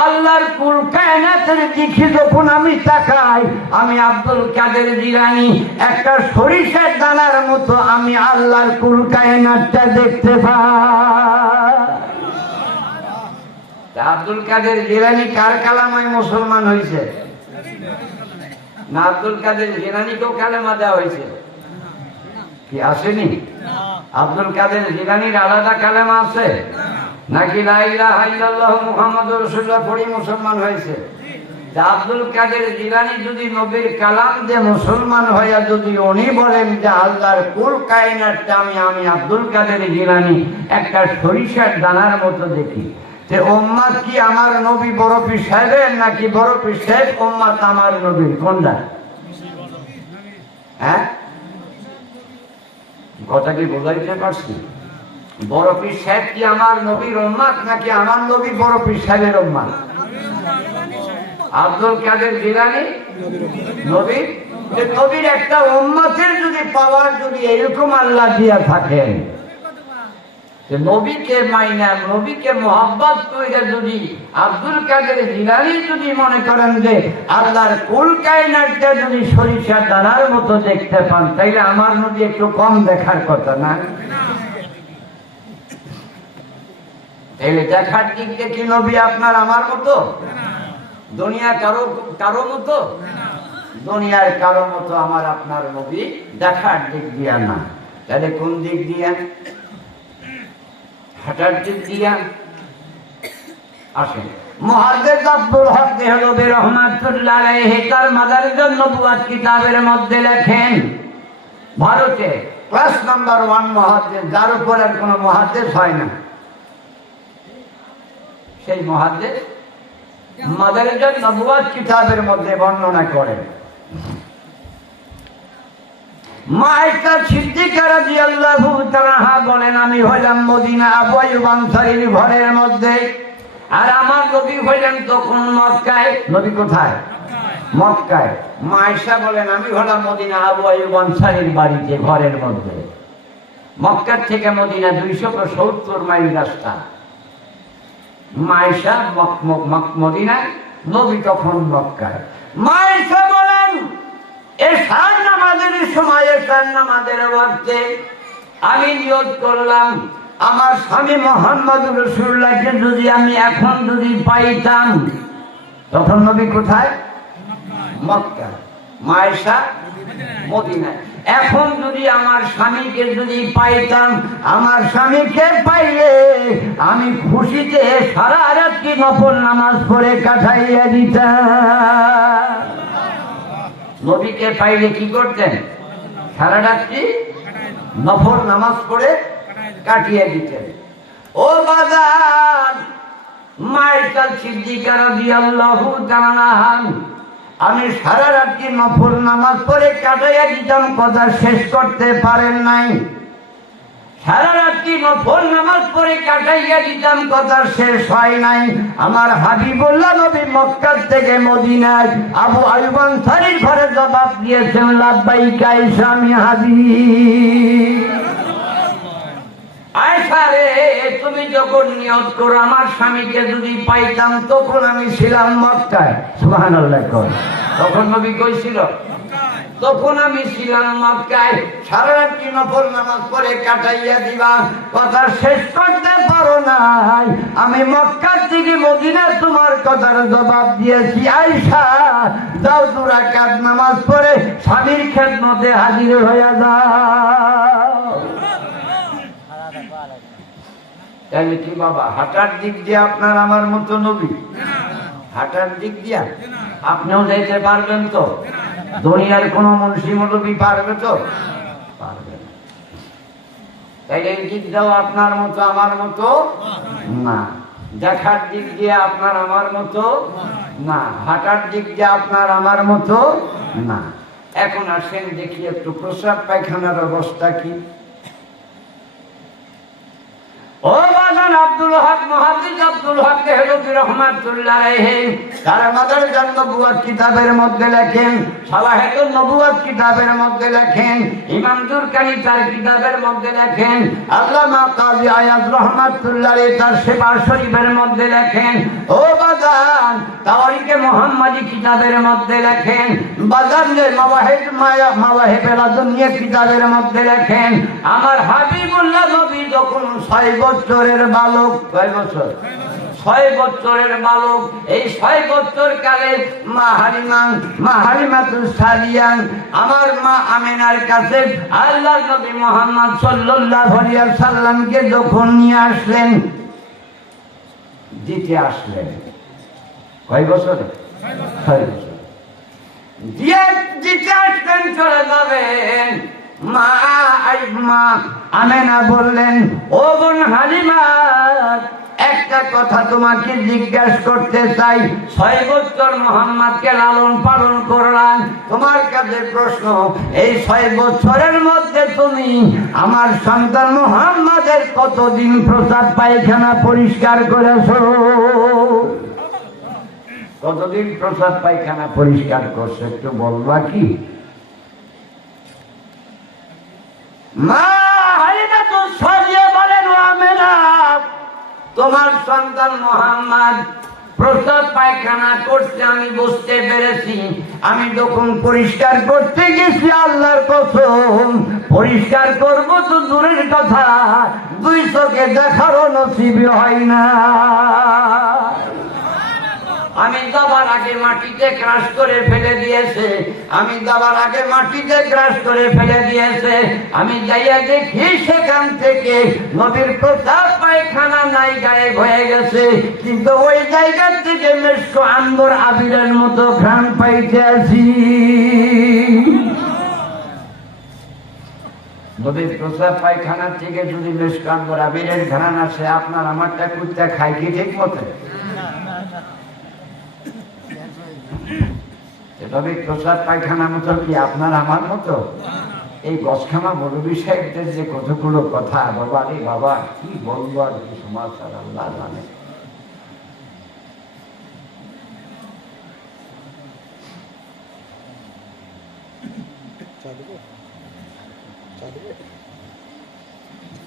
আল্লাহর কুল কায়নাতের দিকে যখন আমি তাকাই, আমি আব্দুল কাদের জিলানী একটা সরিষার দানার মতো আমি আল্লাহর কুল কায়নাতটা দেখতে পাই। আব্দুল কাদের জিলানী কার কালামায় মুসলমান হয়েছে? না, আব্দুল কাদের জিলানীকেও কালেমা দেওয়া হয়েছে কি আসেনি? আব্দুল কাদের জিলানীর আলাদা কালেমা আছে নাকি লা ইলাহা ইল্লাল্লাহু মুহাম্মাদুর রাসূলুল্লাহ পড়ি মুসলমান হয়েছে? আব্দুল কাদের জিলানী যদি নবীর কালাম দিয়ে মুসলমান হইয়া যদি উনি বলেন যে আল্লাহর কুল কায়নাতটা আমি আব্দুল কাদের জিলানী একটা সরিষার দানার মতো দেখি, যে উম্মত কি আমার নবী বড় পীর সাহেবের নাকি বড় পীর সাহেব উম্মত আমার নবীর? কোনটা? হ্যাঁ, কথা কি বোঝাইতে পারছি? বড় পীর সাহেব কি আমার নবীর উম্মত নাকি আমার নবী বড় পীর সাহেবের উম্মত? আব্দুল কাদের জিলানী নবীর, নবীর একটা উম্মতের যদি পাওয়ার যদি এরকম আল্লাহ দিয়া থাকেন, নবীকে মাইনা নবীকে মোহাব্বত করে যদি আব্দুল কাদের জিলানী যদি মনে করেন যে আল্লাহর কুল কায়নাতটা যদি সরিষা দানার মতো দেখতে পান, তাইলে আমার নবী একটু কম দেখার কথা না? তাইলে দেখার দিক দিয়ে কি নবী আপনার আমার মতো? দুনিয়া কারো মতো? দুনিয়ার কারো মতো আমার আপনার নবী দেখার দিক দিয়া না। তাহলে কোন দিক দিয়া? হাঁটার দিক দিয়া। আসেন, মুহাদ্দিস আব্দুল হক দেহলভী রাহমাতুল্লাহ আলাইহি তার মাদারিজুন নবুওয়াত কিতাবের মধ্যে লেখেন, ভারতে ক্লাস নাম্বার 1 মুহাদ্দিস, যার উপর আর কোনো মুহাদ্দিস হয় না, সেই মুহাদ্দিস মাদারিজুন নবুওয়াত কিতাবের মধ্যে বর্ণনা করেন, মা আয়েশা সিদ্দিকা রাদিয়াল্লাহু তাআলা বলেন, আমি হইলাম মদিনা আবু আইয়ুব আনসারীর ঘরের মধ্যে, আর আমার নবী হইলেন তখন মক্কায়। নবী কোথায়? মক্কায়। মা আয়েশা বলেন, আমি হলাম মদিনা আবু আইয়ুব আনসারীর বাড়িতে ঘরের মধ্যে। মক্কা থেকে মদিনা 270 মাইল রাস্তা। মা আয়েশা মদিনায়, নবী তখন মক্কায়। মা আয়েশা বলেন, এশার নামাজের সময়, এশার নামাজের ওয়াক্তে আমি নিয়ত করলাম আমার স্বামী মুহাম্মদুর রাসূলুল্লাহকে যদি আমি এখন যদি পাইতাম। তখন নবী কোথায়? মক্কা। মা আয়েশা মদিনায়। এখন যদি আমার স্বামীকে যদি পাইতাম, আমার স্বামীকে পাইলে আমি খুশিতে সারা রাত নফল নামাজ পড়ে কাটাইয়া দিতাম। নবীকে পাইলে কি করতেন? সারা রাত্রি নফল নামাজ পড়ে কাটিয়ে দিতেন। ও বাজার, মা আয়েশা সিদ্দিকা রাদিয়াল্লাহু তাআলা, আমি সারা রাত্রি নফল নামাজ পড়ে কাটাইয়া দিতাম, কথা শেষ করতে পারেন নাই। সারা রাত্রি নফল নামাজ পড়ে কাটাইয়া দিতাম, কথা শেষ হয় নাই। আমার হাবিবুল্লাহ নবী মক্কা থেকে মদিনায় আবু আইয়ুব আনসারীর ঘরে জবাব দিয়েছেন, লাব্বাইকা আয়েশা, আমি হাজির। আয়েশা রে, তুমি যখন নিয়ত করো আমার স্বামীকে যদি পাইতাম, তখন আমি ছিলাম মক্কায়। সুবহানাল্লাহ। তখন নবী কই ছিল? তখন আমি ছিলাম মক্কায়। সারা রাত্রি নফল নামাজ পড়ে কাটাইয়া দিবা, কথা শেষ করতে পারো নাই। আমি মক্কা থেকে মদিনা তোমার কথার জবাব দিয়েছি। আয়েশা, যাও 2 রাকাত নামাজ পড়ে স্বামীর খেদমতে হাজির হইয়া যাও। তাহলে কি বাবা, হাঁটার দিক দিয়ে আপনার আমার মতো নবী? হাঁটার দিক দিয়া আপনিও যাইতে পারবেন তো? দুনিয়ার কোন মুন্সি মৌলবী পারবে তো? পারবে না। তাইলে এই দিক দাও আপনার মতো আমার মতো না। দেখার দিক দিয়ে আপনার আমার মতো না, হাঁটার দিক দিয়ে আপনার আমার মতো না। এখন আসেন দেখি একটু প্রস্রাব পায়খানার অবস্থা কি। ও বাজান আব্দুল হক, মুহাদ্দিস আব্দুল হক দেহলভী রাহমাতুল্লাহ আলাইহি তার মাদারিজান নবুওয়াত কিতাবের মধ্যে লেখেন, সালাহাতুন নবুওয়াত কিতাবের মধ্যে লেখেন, ইমাম দুরকানি তার কিতাবের মধ্যে লেখেন, আল্লামা কাজী আয়াজ রাহমাতুল্লাহ আলাইহি তার শিফা শরীফের মধ্যে লেখেন, ও বাজান তাওয়ারিকে মুহাম্মাদি কিতাবের মধ্যে লেখেন, বাজান যে মাওয়াহিবুল লাদুনিয়া কিতাবের মধ্যে লেখেন, আমার হাবিবুল্লাহ নবী যখন 6 বছরের বালক, 6 বছর, 6 বছরের বালক, এই 6 বছর কালে মা হালিমাতুস সাদিয়া আমার মা আমিনার কাছে আল্লাহর নবী মুহাম্মদ সাল্লাল্লাহু আলাইহি ওয়াসাল্লামকে যখন নিয়ে আসলেন, দিতে আসলেন, কয় বছরে? 6 বছর দিতে আসলেন, চলে যাবেন। মা আমেনা বললেন, ও বোন হালিমা, একটা কথা তোমাকে জিজ্ঞাসা করতে চাই। 6 বছর মুহাম্মদকে লালন পালন করলাম, তোমার কাছে প্রশ্ন, এই 6 বছরের মধ্যে তুমি আমার সন্তান মুহাম্মদের কতদিন প্রস্রাব পায়খানা পরিষ্কার করেছো? কতদিন প্রস্রাব পায়খানা পরিষ্কার করছো একটু বলবা কি? মা হালিমাতুস সাদিয়া বলেন, ও আমেনা, তোমার সন্তান মুহাম্মদ প্রস্রাব পায়খানা করছে আমি বুঝতে পেরেছি। আমি যখন পরিষ্কার করতে গেছি, আল্লাহর কসম, পরিষ্কার করব তো দূরের কথা, 2 চোখে দেখারও নসিব হয় না। আমি যাবার আগে মাটিতে ক্রাশ করে ফেলে দিয়েছে, আমি যাবার আগে মাটিতে ক্রাশ করে ফেলে দিয়েছে। আমি যাইয়া দেখি সেখান থেকে নবীর প্রস্রাব পায়খানা নাই, গায়েব হয়ে গেছে, কিন্তু ওই জায়গা থেকে মেশক আম্বর আবিরের মতো ঘ্রাণ পাইতে আছি। নবীর প্রস্রাব পায়খানা থেকে যদি মেশক আম্বর আবিরের ঘ্রাণ আসে, আপনার আমারটা কুত্তা খায় কি ঠিক মতো? তবে প্রস্রাব পায়খানার মতো কি আপনার আমার মতো? এই গসখামা মৌলভী সাহেবদের যে কতগুলো কথা, বাবা রে বাবা, কি বলবো আর কি, সমাজ আল্লাহ জানে।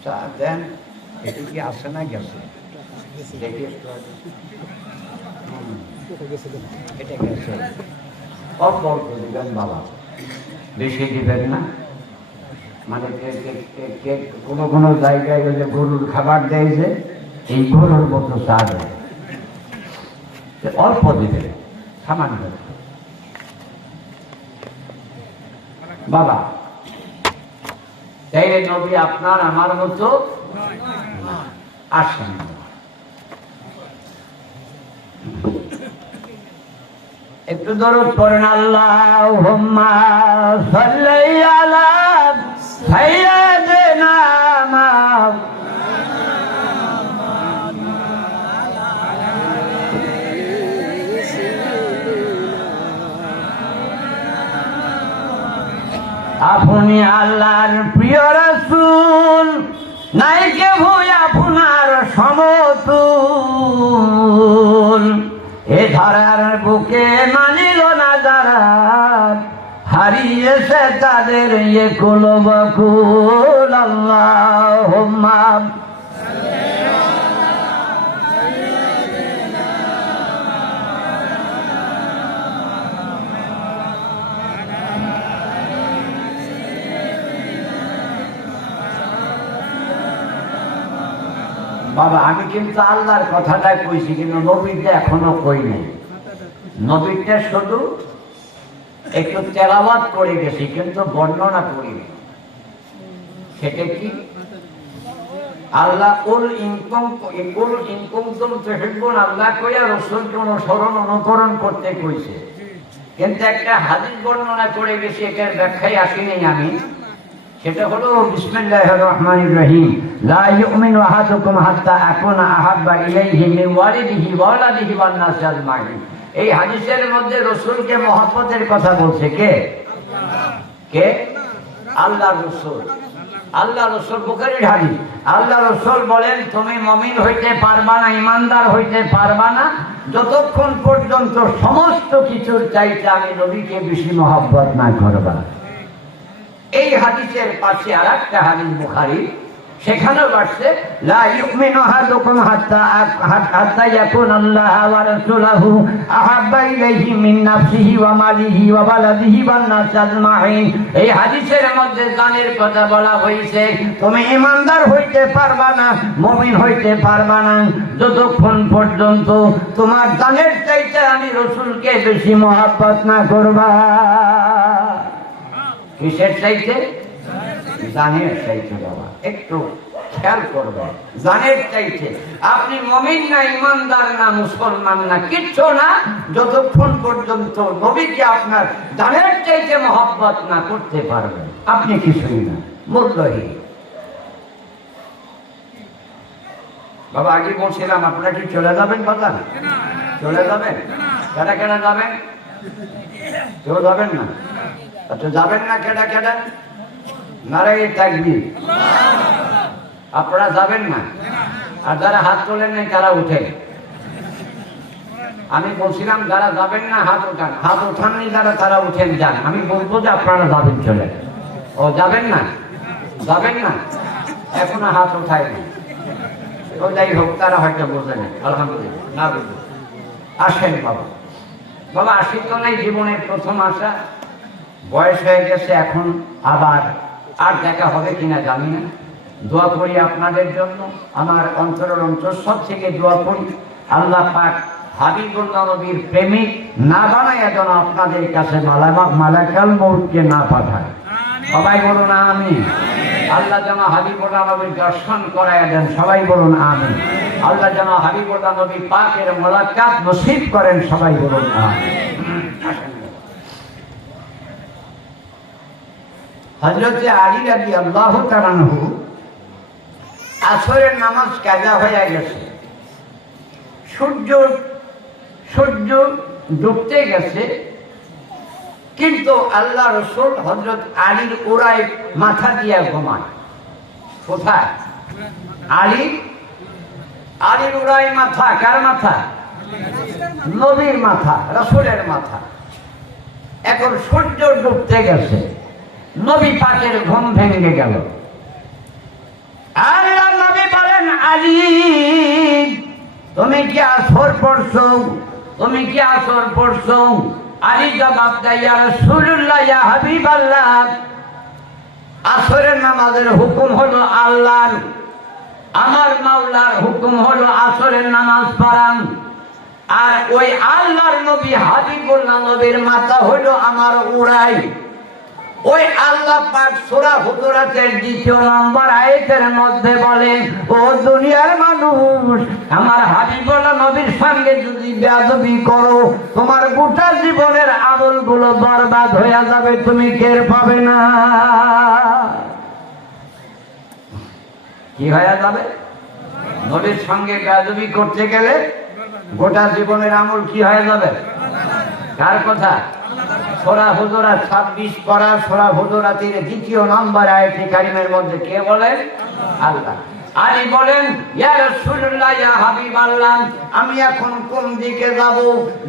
চা দেন, এটা কি আসে না গেছে? এটা গেছে, অল্প অল্প দিবেন বাবা, বেশি দিবেন না। মানে কোনো কোনো জায়গায় যে গরুর খাবার দেয়, যে এই গরুর মতো চা দেয়, অল্প দিবেন, সামান্য বাবা। তাই নবী আপনার আমার মতো আসেন। একটু দরুদ পড়েন, আল্লাহুম্মা সাল্লি আলা সাইয়্যিদিনা আপনি আল্লাহর প্রিয় রাসূল, নাই কেউ আপনার সমতুল। এ ধরার বুকে মানিল না যারা, হারিয়েছে তাদের এ কুল বকুল। আল্লাহুম্মা বাবা, আমি কিন্তু আল্লাহর কথাটা কইছি, কিন্তু নবীটা এখনো কই নাই। নবীটা শুধু একটু তেলাওয়াত করে গেছি, কিন্তু বর্ণনা করিনি। সেটা কি? আল্লাহ আল্লাহ কইয়া রাসূলকে অনুসরণ অনুকরণ করতে কইছে, কিন্তু একটা হাদিস বর্ণনা করে গেছি, এটার ব্যাখ্যায় আসিনি আমি। সেটা হলো বিসমিল্লাহির রহমানির রহিম, লা ইউমিনু আহাদুকুম হাত্তা আকুনা আহাব্বা ইলাইহি মিন ওয়ালিদিহি ওয়া ওয়ালাদিহি ওয়ান নাসি আজমাইন। এই হাদিসের মধ্যে রাসূলকে মহব্বতের কথা বলছে কে? কে? আল্লাহর রাসূল। আল্লাহর রাসূল, বুখারীর হাদিস। আল্লাহর রাসূল বলেন, তুমি মুমিন হইতে পারবা না, ঈমানদার হইতে পারবা না যতক্ষণ পর্যন্ত সমস্ত কিছুর চাইতে আমি নবীকে বেশি মহব্বত না করবা। এই হাদিসের পাশে আরেকটা হাদিস বুখারী, সেখানেও আসছে লা ইউমিনু আহাদুকুম হাত্তা ইয়াকুনা আল্লাহু ওয়া রাসূলুহু আহাব্বা ইলাইহি মিন নাফসিহি ওয়া মালিহি ওয়া বালাদিহি ওয়ান নাস আজমাইন। এই হাদিসের মধ্যে জানের কথা বলা হয়েছে, তুমি ঈমানদার হইতে পারবা না, মুমিন হইতে পারবা না যতক্ষণ পর্যন্ত তোমার জানের চাইতে আমি রাসূলকে বেশি মহব্বত না করবা। কিসের চাইতে? জানের চাইতে। বাবা একটু খেয়াল করবেন, জানের চাইতে। আপনি মুমিন না, ঈমানদার না, মুসলমান না, কিচ্ছু না যতক্ষণ পর্যন্ত নবীকে আপনার জানের চাইতে মহব্বত না করতে পারবেন, আপনি কিছুই না, মূল্যহীন। বাবা আগে বলছিলাম, আপনারা কি চলে যাবেন? কথা চলে যাবেন? কেডা কেডা যাবেন? কেউ যাবেন না? আচ্ছা যাবেন না কেডা কেডা? নারায়ে তাকবীর। আপনারা যাবেন না? আর যারা হাত তোলেন নাই তারা উঠেন। আমি বলছিলাম যারা যাবেন না হাত উঠান, হাত উঠাননি যারা তারা উঠেন যান। আমি বলবো যে আপনারা যাবেন, চলে। ও যাবেন না? যাবেন না? এখনো হাত উঠায়নি। ও যাই হোক, তারা হয়তো বোঝে না, আলহামদুলিল্লাহ। না বুঝবো, আসেন বাবা। বাবা আসি তো নাই, জীবনের প্রথম আসা, বয়স হয়ে গেছে এখন, আবার আর দেখা হবে কিনা জানি না। দোয়া করি আপনাদের জন্য, আমার অন্তরের অন্তঃস্থল থেকে দোয়া করি আল্লাহ পাক হাবিবুল্লাহ নবীর প্রেমিক না বানায় যেন আপনাদের কাছে মালাকাল মউতকে না পাঠায়। সবাই বলুন আমিন। আল্লাহ যেন হাবিবুল্লাহ নবীর দর্শন করায় দেন, সবাই বলুন আমিন। আল্লাহ যেন হাবিবুল্লাহ নবী পাকের মোলাকাত নসিব করেন, সবাই বলুন আমিন। হযরত আলী রাদিয়াল্লাহু তাআলা আনহু আসরের নামাজ কাজা হয়ে গেছে, সূর্য ডুবতে গেছে, কিন্তু আল্লাহ রাসূল হযরত আলীর উড়ায় মাথা দিয়া ঘুমায়। কোথায়? আলীর উড়ায় মাথা। কার মাথা? নবীর মাথা, রাসূলের মাথা। এখন সূর্য ডুবতে গেছে, নবী পাকের ঘুম ভেঙে গেল। আল্লাহ নবী বলেন, আলী তুমি কি আসর পড়ছো? তুমি কি আসর পড়ছো? আলী জবাব দেয়, ইয়া রাসূলুল্লাহ, ইয়া হাবিবাল্লাহ, আসরের নামাজের হুকুম হলো আল্লাহর, আমার মাওলার হুকুম হলো আসরের নামাজ পড়ান। আর ওই আল্লাহর নবী হাবিবুল্লাহ নবীর মাথা হলো আমার উড়াই। ওই আল্লাহ পাক সূরা হুজুরাতের 2 নম্বর আয়াতের মধ্যে বলেন, ও দুনিয়ার মানুষ, আমার হাবিবুল্লাহ নবীর সঙ্গে যদি বেয়াদবি করো, তোমার গোটা জীবনের আমলগুলো বরবাদ হয়ে যাবে, তুমি টের পাবে না। কি হয়ে যাবে? নবীর সঙ্গে বেয়াদবি করতে গেলে গোটা জীবনের আমল কি হয়ে যাবে? কার কথা? সূরা হুজুরাত 26 পড়া, সূরা হুজুরাতের 2 নম্বর আয়াতে কারিমের মধ্যে কে বলেন? আল্লাহ। আলী বলেন, ইয়া রাসূলুল্লাহ, ইয়া হাবিবাল্লাহ, আমি এখন কোন দিকে যাব?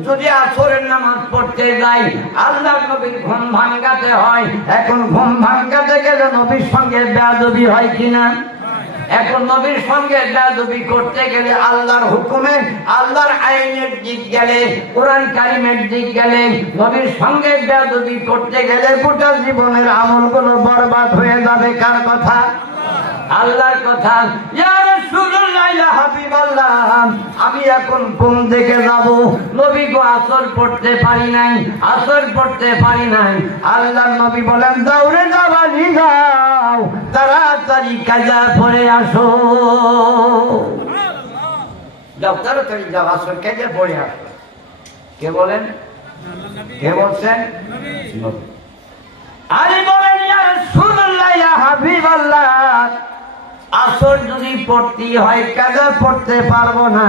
যদি আসরের নামাজ পড়তে যাই, আল্লাহর নবীর ঘুম ভাঙাতে হয়। এখন ঘুম ভাঙাতে গেলে নবীর সঙ্গে বেয়াদবি হয় কিনা? এখন নবীর সঙ্গে বেয়াদবি করতে গেলে আল্লাহর হুকুমে, আল্লাহর আইনের দিক গেলে, কোরআন কারিমের দিক গেলে, নবীর সঙ্গে বেয়াদবি করতে গেলে গোটা জীবনের আমলগুলো বরবাদ হয়ে যাবে। কার কথা? আল্লাহর কথা। ইয়া রাসূলুল্লাহ, ইয়া হাবিবাল্লাহ, আমি এখন কোন দিকে যাব? নবী গো, আসর পড়তে পারি নাই, আসর পড়তে পারি নাই। আল্লাহর নবী বলেন, দৌড়ে যাবানি, যাও, তাড়াতাড়ি কাজা পড়ে আসো। যাও, তাড়াতাড়ি যাও, আসর কাজা পড়ে আসো। কে বলেন? কে বলছেন? নবী। আলী বলেন, ইয়া রাসূলুল্লাহ, ইয়া হাবিবাল্লাহ, আসর যদি পড়তে হয় কাজা পড়তে পারবো না।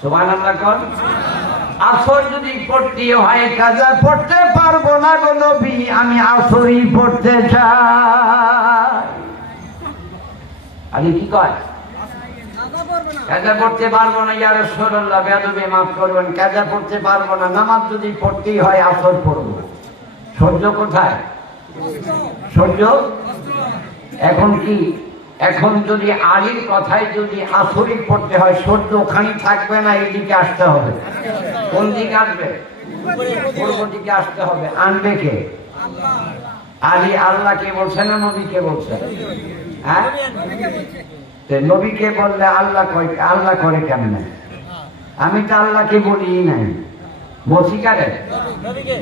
সুবহানাল্লাহ কোন? আসর যদি পড়তে হয় কাজা পড়তে পারবো না গো নবী, আমি আসরই পড়তে চাই। আলী কি কয়? কাজা পড়তে পারবো না ইয়া রাসূলুল্লাহ, বেয়াদবি মাফ করবেন, কাজা পড়তে পারবো না, নামাজ যদি পড়তেই হয় আসর পড়বো। সহ্য কোথায়? সহ্য এখন কি? এখন যদি আলীর কথায় যদি আসরই পড়তে হয়, সহ্য ওখানে থাকবে না, এইদিকে আসতে হবে। কোন দিকে আসবে? পূর্ব দিকে আসতে হবে। আনবে কে? আলী আল্লাহকে বলছে না নবীকে বলছে? হ্যাঁ, নবীকে বললে আল্লাহ কয়, আল্লাহ করে কেমনে? আমি তো আল্লাহকে বলি নাই, বলছি কারে?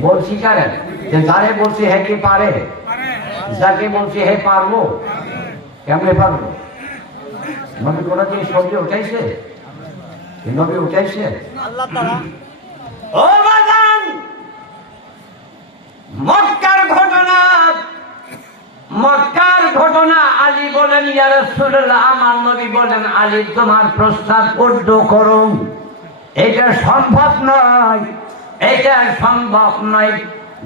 বলছি কারে? যে যারে বলছি হে কি পারে, যাকে বলছি হে পারবো, কেমনে পারবো? নবী কোনদিন সবজি উঠাইছে? নবী উঠাইছে? ও বাজান, মক্কার ঘটনা, মক্কার ঘটনা। আলী বলেন ইয়া রাসূলুল্লাহ, আমার নবী বলেন আলী তোমার প্রস্তাব বদ্ধ করো, এটা সম্ভব নয়, এটা সম্ভব নয়,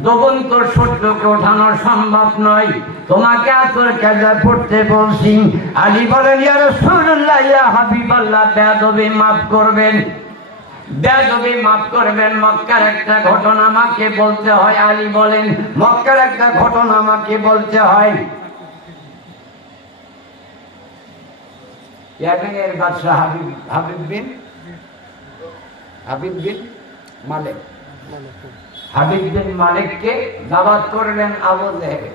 দবন্ত সূর্যকে ওঠানো সম্ভব নয়, তোমাকে আসর কাজা পড়তে বলছি। আলী বলেন ইয়া রাসূলুল্লাহ, ইয়া হাবিবাল্লাহ, বেয়াদবি মাফ করবেন, বেয়াদবি মাফ করবেন, মক্কার একটা ঘটনা আমাকে বলতে হয়। আলী বলেন মক্কার একটা ঘটনা আমাকে বলতে হয়। ইয়ামেনের বাদশাহ হাবিব বিন মালিক, হাবিব বিন মালিককে দাওয়াত করলেন আবু জেহেল।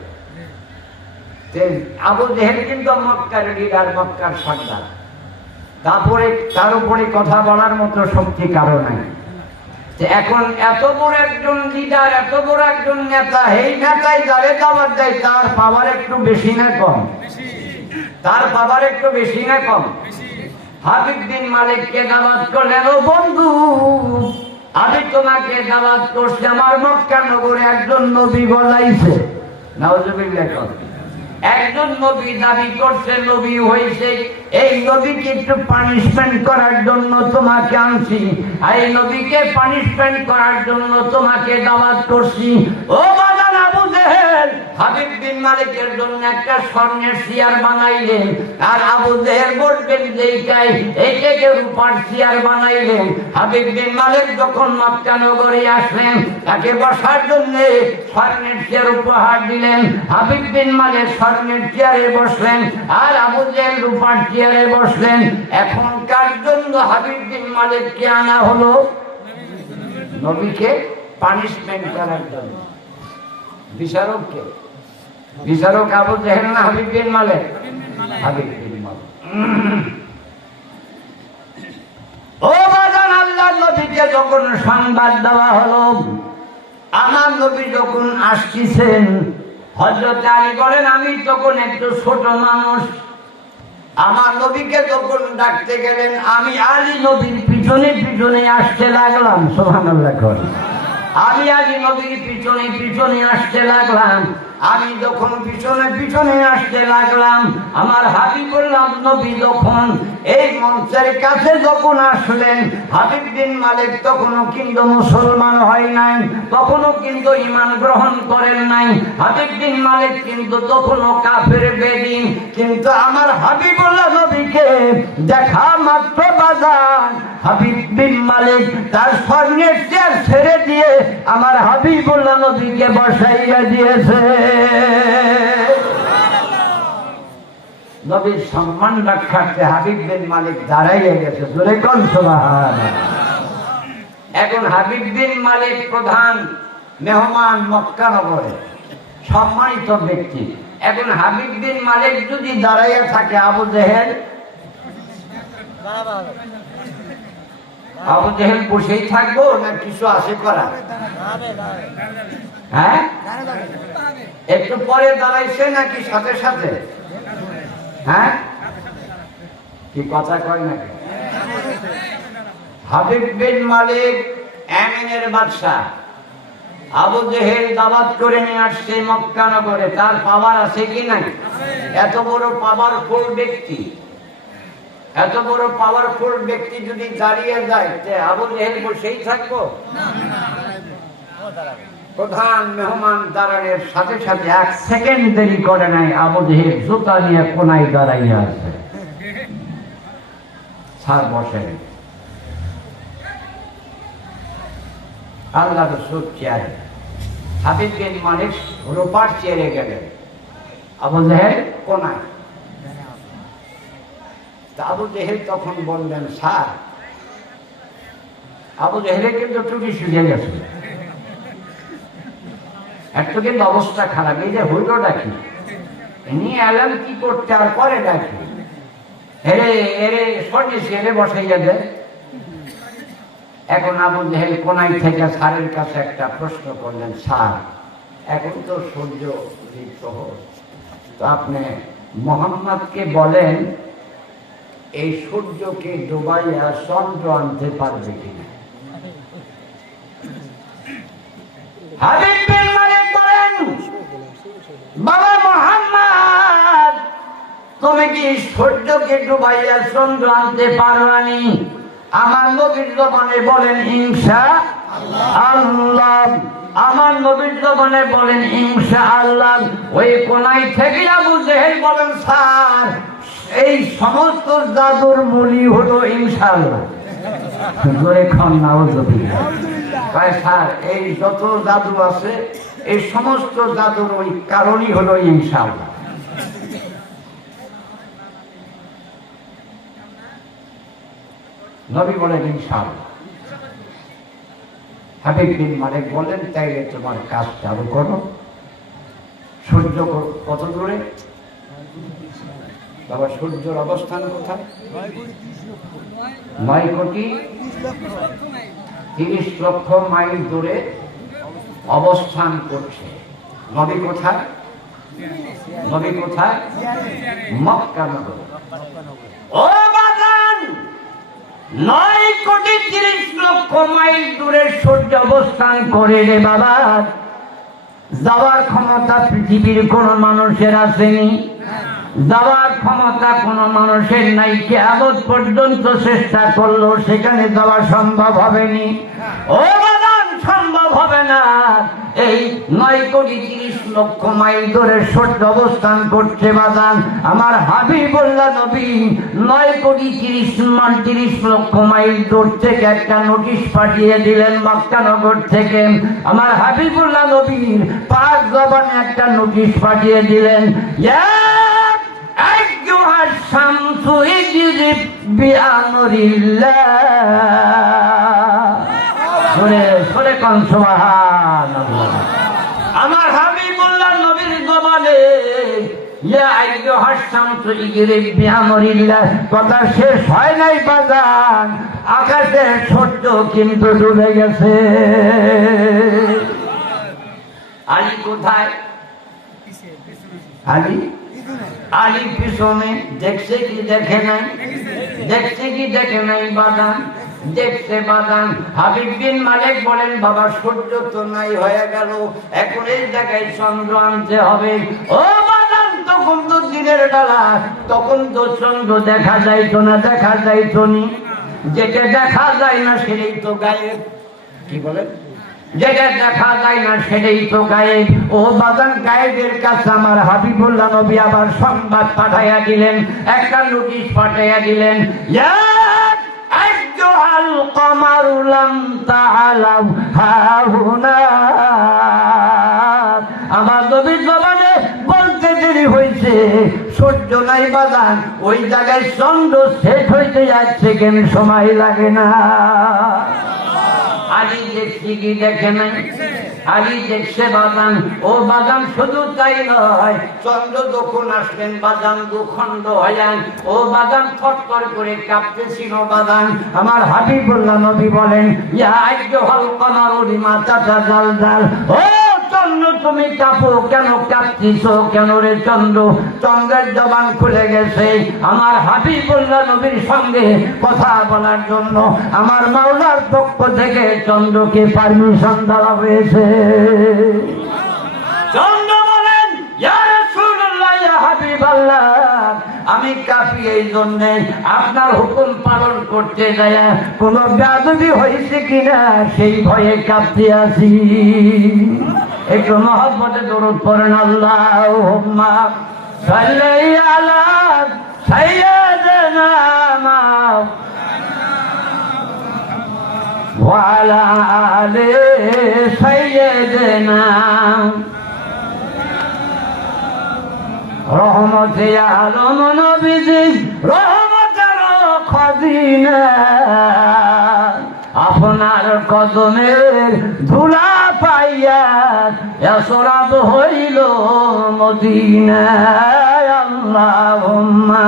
আবু জেহেল কিন্তু মক্কার লিডার, মক্কার সর্দার, তারপরে তার উপরে কথা বলার মতো শক্তি কারো নাই। এখন এত বড় একজন লিডার, এত বড় একজন নেতা, এই নেতাই যারে দাওয়াত দেয় তার পাওয়ার একটু বেশি না কম? তার পাওয়ার একটু বেশি না কম? হাবিব বিন মালিককে দাওয়াত করলেন, ও বন্ধু, আমি তোমাকে দাওয়াত করছি, আমার মক্কা নগরে একজন নবী বলাইছে, নাউজুবিল্লাহ, একজন নবী দাবি করছে নবী হয়েছে, এই নবীকে একটু পানিশমেন্ট করার জন্য তোমাকে আনছি, এই নবীকে পানিশমেন্ট করার জন্য তোমাকে দাওয়াত করছি। ও বাজান আবু জেহেল, হাবিব বিন মালিকের জন্য একটা স্বর্ণের চেয়ার বানাইলেন, আর আবু জেহেল বলবেন যে এইটাকে রূপার চেয়ার বানাইলেন। হাবিব বিন মালিক যখন মক্কা নগরে আসলেন, তাকে বসার জন্য স্বর্ণের চেয়ার উপহার দিলেন। হাবিব বিন মালিক স্বর্ণের চেয়ারে বসলেন, আর আবু জেহেল রূপার চেয়ারে বসলেন। এখন কার জন্য হাবিব বিন মালিককে আনা হলো? নবীকে পানিশমেন্ট করার জন্য। বিচারককে? বিচারক আবু জেহেল না হাবিব বিন মালিক? হাবিব বিন মালিক। ও বাজান, আল্লাহর নবীকে যখন সংবাদ দেওয়া হলো, আমার নবী যখন আসছিলেন, হযরত আলী বলেন আমি তখন একটু ছোট মানুষ, আমার নবীকে যখন ডাকতে গেলেন, আমি আলী নবীর পিছনে পিছনে আসতে লাগলাম। সুবহানাল্লাহ। আমি আলী নবীর পিছনে পিছনে আসতে লাগলাম। আমি যখন পিছনে পিছনে আসতে লাগলাম, আমার হাবিবুল্লাহ নবী যখন এই মঞ্চের কাছে যখন আসলেন, হাবিব বিন মালিক তখনও কিন্তু মুসলমান হয় নাই, তখনও কিন্তু ঈমান গ্রহণ করেন নাই। হাবিব বিন মালিক কিন্তু তখনও কাফের বেদীন। কিন্তু আমার হাবিবুল্লাহ নবীকে দেখা মাত্র বাজান হাবিব বিন মালিক তার স্বর্ণের চেয়ার ছেড়ে দিয়ে আমার হাবিবুল্লাহ নবীকে বসাইয়া দিয়েছে। নবীর সম্মান রক্ষার্থে হাবিব বিন মালিক দাঁড়াইয়া গেছে। জোরে কোন সুবহানাল্লাহ। এখন হাবিব বিন মালিক প্রধান মেহমান মক্কা নগরে, সম্মানিত ব্যক্তি। এখন হাবিব বিন মালিক যদি দাঁড়াইয়া থাকে, আবু জেহেল বসেই থাকবো না কিছু আছে করা? হ্যাঁ, একটু পরে দাঁড়াইছে নাকি সাথে সাথে? হ্যাঁ, কি কথা কয় নাকি? হাবিব বিন মালিক ইয়ামেনের বাদশা, আবু জেহেল দাওয়াত করে নিয়ে আসছে মক্কা নগরে, তার পাওয়ার আছে কি নাই? এত বড় পাওয়ারফুল ব্যক্তি, এত বড় পাওয়ারফুল ব্যক্তি যদি দাঁড়িয়ে যায়, আবু জেহেল বসেই থাকবো? প্রধান মেহমান দাঁড়ানোর সাথে সাথে 1 সেকেন্ড দেরি করে নাই, আবু জেহেল জুতা নিয়ে কোনায় দাঁড়াইয়া আছে। স্যার বসেন। আল্লাহ রসুল চেয়ারে, হাবিব বিন মালিক রূপার চেয়ারে গেলেন, আবু জেহেল কোনায়। আবু জেহেল তখন বললেন, স্যার। আবু জেহেলের কিন্তু টুপি শুকিয়ে গেছে, একটু কিন্তু অবস্থা খারাপ। এই যে হইল ডাকি, নিয়ে এলাম কি করতে, আর পরে ডাকি হেরে এরে সরিয়েছি, এরে বসাইয়া দেয়। এখন আবু জেহেল কোনাই থেকে স্যারের কাছে একটা প্রশ্ন করলেন, স্যার এখন তো সূর্য প্রহর, তো আপনি মোহাম্মদকে বলেন এই সূর্যকে ডুবাইয়া চন্দ্র আনতে পারবে কিনা? হাবিব বিন মালিক বলেন, বাবা মুহাম্মদ, তুমি কি সূর্যকে ডুবাইয়া চন্দ্র আনতে পারবানি? আমার নবীর জবানে বলেন ইনশাআল্লাহ। আমার নবীর জবানে বলেন ইনশাআল্লাহ। ওই কোনায় থেকে আবু জেহেল বলেন, স্যার এই সমস্ত জাদুর মূলই হলো ইনশাআল্লাহ। স্যার এই যত জাদু আছে, এই সমস্ত জাদুর ওই কারণই হলো ইনশাআল্লাহ। নবী বলেন ইনশাআল্লাহ। হাবিব বিন মালিক বলেন, তাইলে তোমার কাজ চালু করো। সূর্য কত দূরে? বাবা সূর্যের অবস্থান কোথায়? 9,30,00,000 মাইল দূরে অবস্থান করছে। নবী কোথায়? নবী কোথায়? মক্কা নগরে। ও বাজান, 9,30,00,000 মাইল দূরে সূর্য অবস্থান করে রে বাবা। যাওয়ার ক্ষমতা পৃথিবীর কোন মানুষের আসেনি, যাওয়ার ক্ষমতা কোন মানুষের নাই। কিয়ামত পর্যন্ত চেষ্টা করলেও সেখানে যাওয়া সম্ভব হবেনি। ও বাদান, সম্ভব হবে না। এই 9,30,00,000 মাইল ধরে সূর্য অবস্থান করছে বাদান। আমার হাবিবুল্লাহ নবী 9,30,00,000 মাইল দূর থেকে একটা নোটিশ পাঠিয়ে দিলেন মক্কা নগর থেকে। আমার হাবিবুল্লাহ নবীর পাক জবানে একটা নোটিশ পাঠিয়ে দিলেন, শামসু ইজরিব বিআমরিল্লাহ। সরে কোন সুবহানাল্লাহ। আমার হাবিবুল্লাহ নবীর জবানে ইয়া আইয়ুহাস শামসু ইজরিব বিআমরিল্লাহ কথা শেষ হয় নাই বাজান, আকাশে সূর্য কিন্তু ডুবে গেছে। আলী কোথায়? আলী আলী পিছনে। দেখছে কি দেখে নাই? দেখছে কি দেখে নাই বাদান? দেখছে বাদান। হাবিব বিন মালিক বলেন, বাবা সূর্য তো নাই হয়ে গেল, এখন এই জায়গায় চন্দ্র আনতে হবে। ও বাদান, তখন তো দিনের বেলা, তখন তো চন্দ্র দেখা যাইতো না, দেখা যাইতো নি। যেটা দেখা যায় না সেটাই তো গায়েব। কি বলেন? যেটা দেখা যায় না সেটাই তো গায়েব। ও বাজান, গায়েবের কাছে আমার হাবিবুল্লাহ নবী আবার সংবাদ পাঠাইয়া দিলেন, একটা নোটিশ পাঠাইয়া দিলেন, ইয়া আইয়ুহাল কমারু লাম তাআলাউ হাহুনা। আমার নবীর জবানে বলতে দেরি হয়েছে, সূর্য নাই বাজান, ওই জায়গায় চন্দ্র শেষ হইতে যাচ্ছে, কেন সময় লাগে না। আলী দেখছি কি দেখে নাই? আলী দেখছে বাদান। ও বাদান, শুধু তাই নয়, চন্দ্র যখন আসলেন বাদান দুখণ্ড হইলেন। ও বাদান থরথর করে কাঁপতেছিল বাদান। আমার হাবিবুল্লাহ নবী বলেন, ইয়া আইয়ুহাল কমারু লিমা তাতাজালজাল। ও চন্দ্র, তুমি কাঁপো কেন, কাঁপছিস কেন রে চন্দ্র? চন্দ্রের জবান খুলে গেছে আমার হাবিবুল্লাহ নবীর সঙ্গে কথা বলার জন্য। আমার মাওলার পক্ষ থেকে চন্দ্রকে পারমিশন দেওয়া হয়েছে। চন্দ্র বলেন, ইয়া রাসূলুল্লাহ, ইয়া হাবিবাল্লাহ, আমি কাঁপি এই জন্যে আপনার হুকুম পালন করতে যায় কোনো বেয়াদবি হয়েছে কিনা সেই ভয়ে কাঁপতে আছি। একটু মহব্বতে দরুদ পড়েন। আল্লাহুম্মা সাল্লি আলা সাইয়্যিদিনা ওয়া আলা আলি সাইয়্যিদিনা রহমতে আলম নবীজি রহমতের খজিনা, আপনার কদমের ধুলা পাইয়া এসরাব হইল মদিনা। আল্লাহুম্মা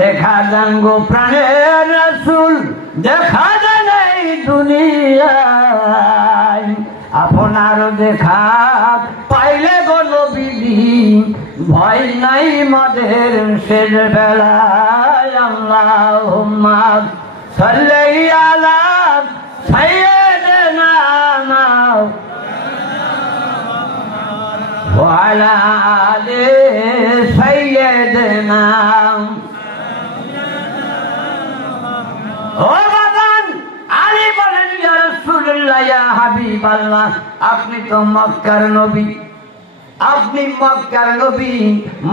দেখা যান গো প্রাণের রাসূল, দেখা যায় নাই দুনিয়ায়, আপনার দেখা পাইলে গো নবীজি ভয় নাই মদের শেষ বেলায়। আল্লাহুম্মা সাল্লি আলা সাইয়্যিদিনা ওয়া আলা আলি সাইয়্যিদিনা। ও বাজান, আলী বলেন, ইয়া রাসূলুল্লাহ, ইয়া হাবিবাল্লাহ, আপনি তো মক্কার নবী, আপনি মক্কার নবী।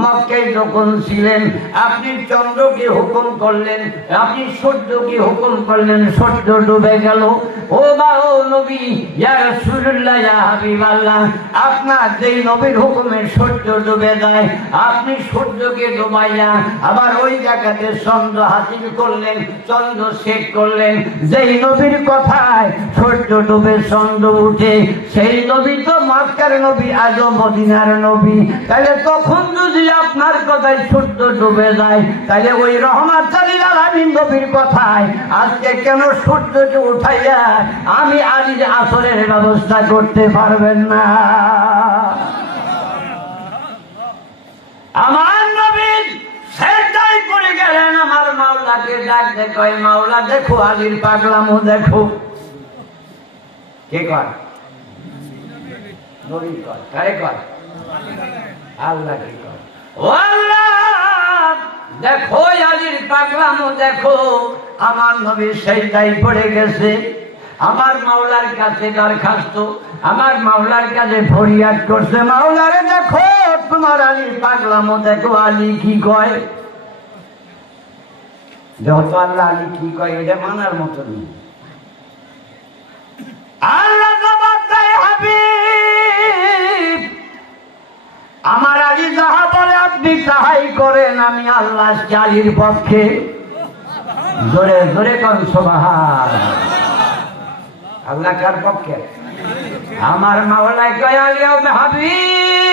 মক্কায় যখন ছিলেন আপনি চন্দ্রকে হুকুম করলেন, আপনি সূর্যকে হুকুম করলেন, সূর্য ডুবে গেল। ও বাবা নবী, ইয়া রাসূলুল্লাহ, ইয়া হাবিবাল্লাহ, আপনার যেই নবীর হুকুমে সূর্য ডুবে যায়, আপনি সূর্যকে ডুবাইয়া আবার ওই জায়গাতে চন্দ্র হাসিল করলেন, চন্দ্র শেখ করলেন। যেই নবীর কথায় সূর্য ডুবে চন্দ্র উঠে, সেই নবী তো মক্কার নবী, আজও মদিনার নবী। তাহলে তখন যদি আপনার কথায় সূর্য ডুবে যায়, তাহলে ওই রহমাতুল আলামিন নবীর কথায় আজকে কেন সূর্যকে উঠাইয়া আমি আলীর আসরের ব্যবস্থা করতে পারবেন না? আমার নবী সেজদায় পড়ে গেলেন, আমার মাওলাকে ডাকতে কয়, মাওলা দেখো আলীর পাগলামো দেখো। কে কয়? নবী কয়। কারে কয়? আল্লাহ কি কয়? ও আল্লাহ দেখো আলীর পাগলামো দেখো। আমার নবী সেজদায় পড়ে গেছে, আমার মাওলার কাছে দরখাস্ত, আমার মাওলার কাছে ফরিয়াদ করছে, মাওলারে দেখো তোমার আলীর পাগলামো দেখো। আলী কি কয়? যত আল্লাহ আলী কি কয় এটা মানার মতো নেই। আল্লাহ জবাব দেয়, হাবিব আমার আলী যাহা বলে আপনি তাহাই করেন, আমি আল্লাহ আলীর পক্ষে। জোরে জোরে কোন সুবহানাল্লাহ। আল্লাহ কার পক্ষে? আমার মাওলা কয়, আলী হাবিব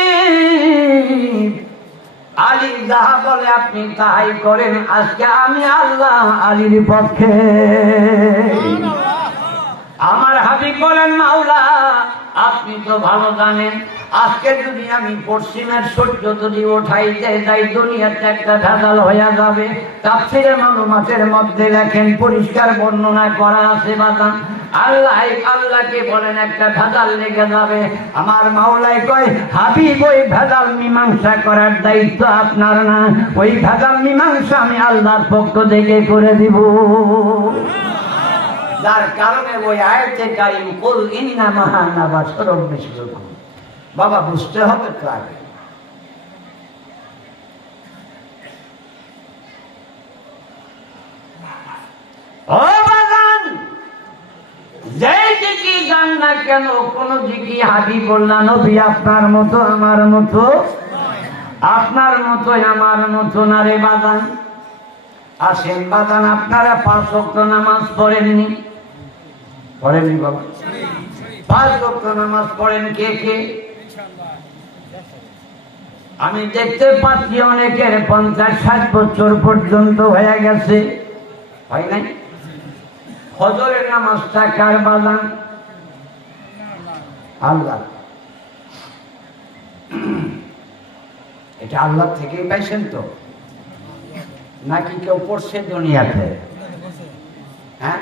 আলী যাহা বলে আপনি তাহাই করেন, আজকে আমি আল্লাহ আলীর পক্ষে। আমার হাবিব বলেন, মাওলা আপনি তো ভালো জানেন, আজকে যদি আমি পশ্চিমের সূর্য যদি উঠাইতে যাই, দুনিয়াতে একটা ভেজাল হয়ে যাবে। তাফসীরে মালুমাতের মধ্যে লেখেন, পরিষ্কার বর্ণনা করা আছে বাজান, আল্লাহকে বলেন একটা ভেজাল লেগে যাবে। আমার মাওলাই কয়, হাবিব ওই ভেজাল মীমাংসা করার দায়িত্ব আপনার না, ওই ভেজাল মীমাংসা আমি আল্লাহর পক্ষ থেকে করে দিব। যার কারণে ওই আয়াতে কারিম কুল ইন্নামা আনা বাশারুম মিসলুকুম, বাবা বুঝতে হবে তো আগে। ও বাগান, যেই দিকে যান না কেন, কোন দিকে হাবিবুল্লাহ নবী আপনার মতো আমার মতো, আপনার মতো আমার মতো না রে বাগান। আসেন বাগান, আপনারা 5 ওয়াক্ত নামাজ পড়েননি? পড়েননি বাবা? 5 ওয়াক্ত নামাজ পড়েন কে কে? আমি দেখতে পাচ্ছি অনেকের 50-60 বছর পর্যন্ত হয়ে গেছে, হয় নাই? ফজরের নামাজটা কার বাজান? আল্লাহ। এটা আল্লাহ থেকেই পাইছেন তো, নাকি কেউ পড়ছে দুনিয়াতে? হ্যাঁ,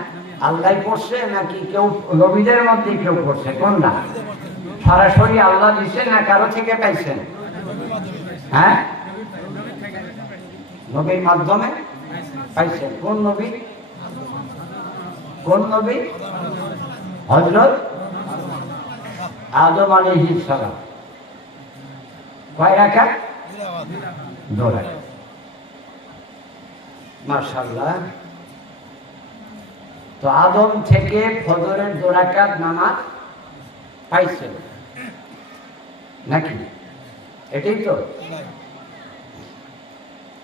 আল্লাহ পড়ছে নাকি কেউ নবীদের মধ্যে কেউ পড়ছে? কোনটা? সরাসরি আল্লাহ দিছে না কারো থেকে পাইছেন? হ্যাঁ, নবীর মাধ্যমে পাইছেন। কোন নবী? কোন নবী? হযরত আদম আলাইহিস সালাম। কয় রাকাত? 2 রাকাত। মাশাআল্লাহ। তো আদম থেকে ফজরের 2 রাকাত নামাজ পাইছেন নাকি? এটাই তো।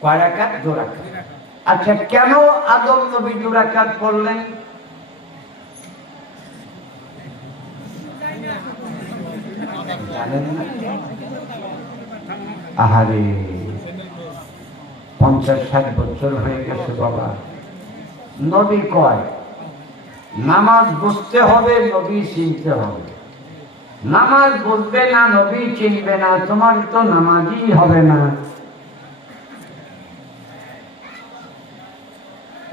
কয় রাকাত? 2 রাকাত। আচ্ছা, কেন আদম নবী 2 রাকাত পড়লেন? জানেন না? আহারে, 50-60 বছর হয়ে গেছে বাবা। নবী কয় নামাজ বুঝতে হবে, নবী চিনতে হবে। নামাজ বুঝবে না, নবী চিনবে না, তোমার তো নামাজই হবে না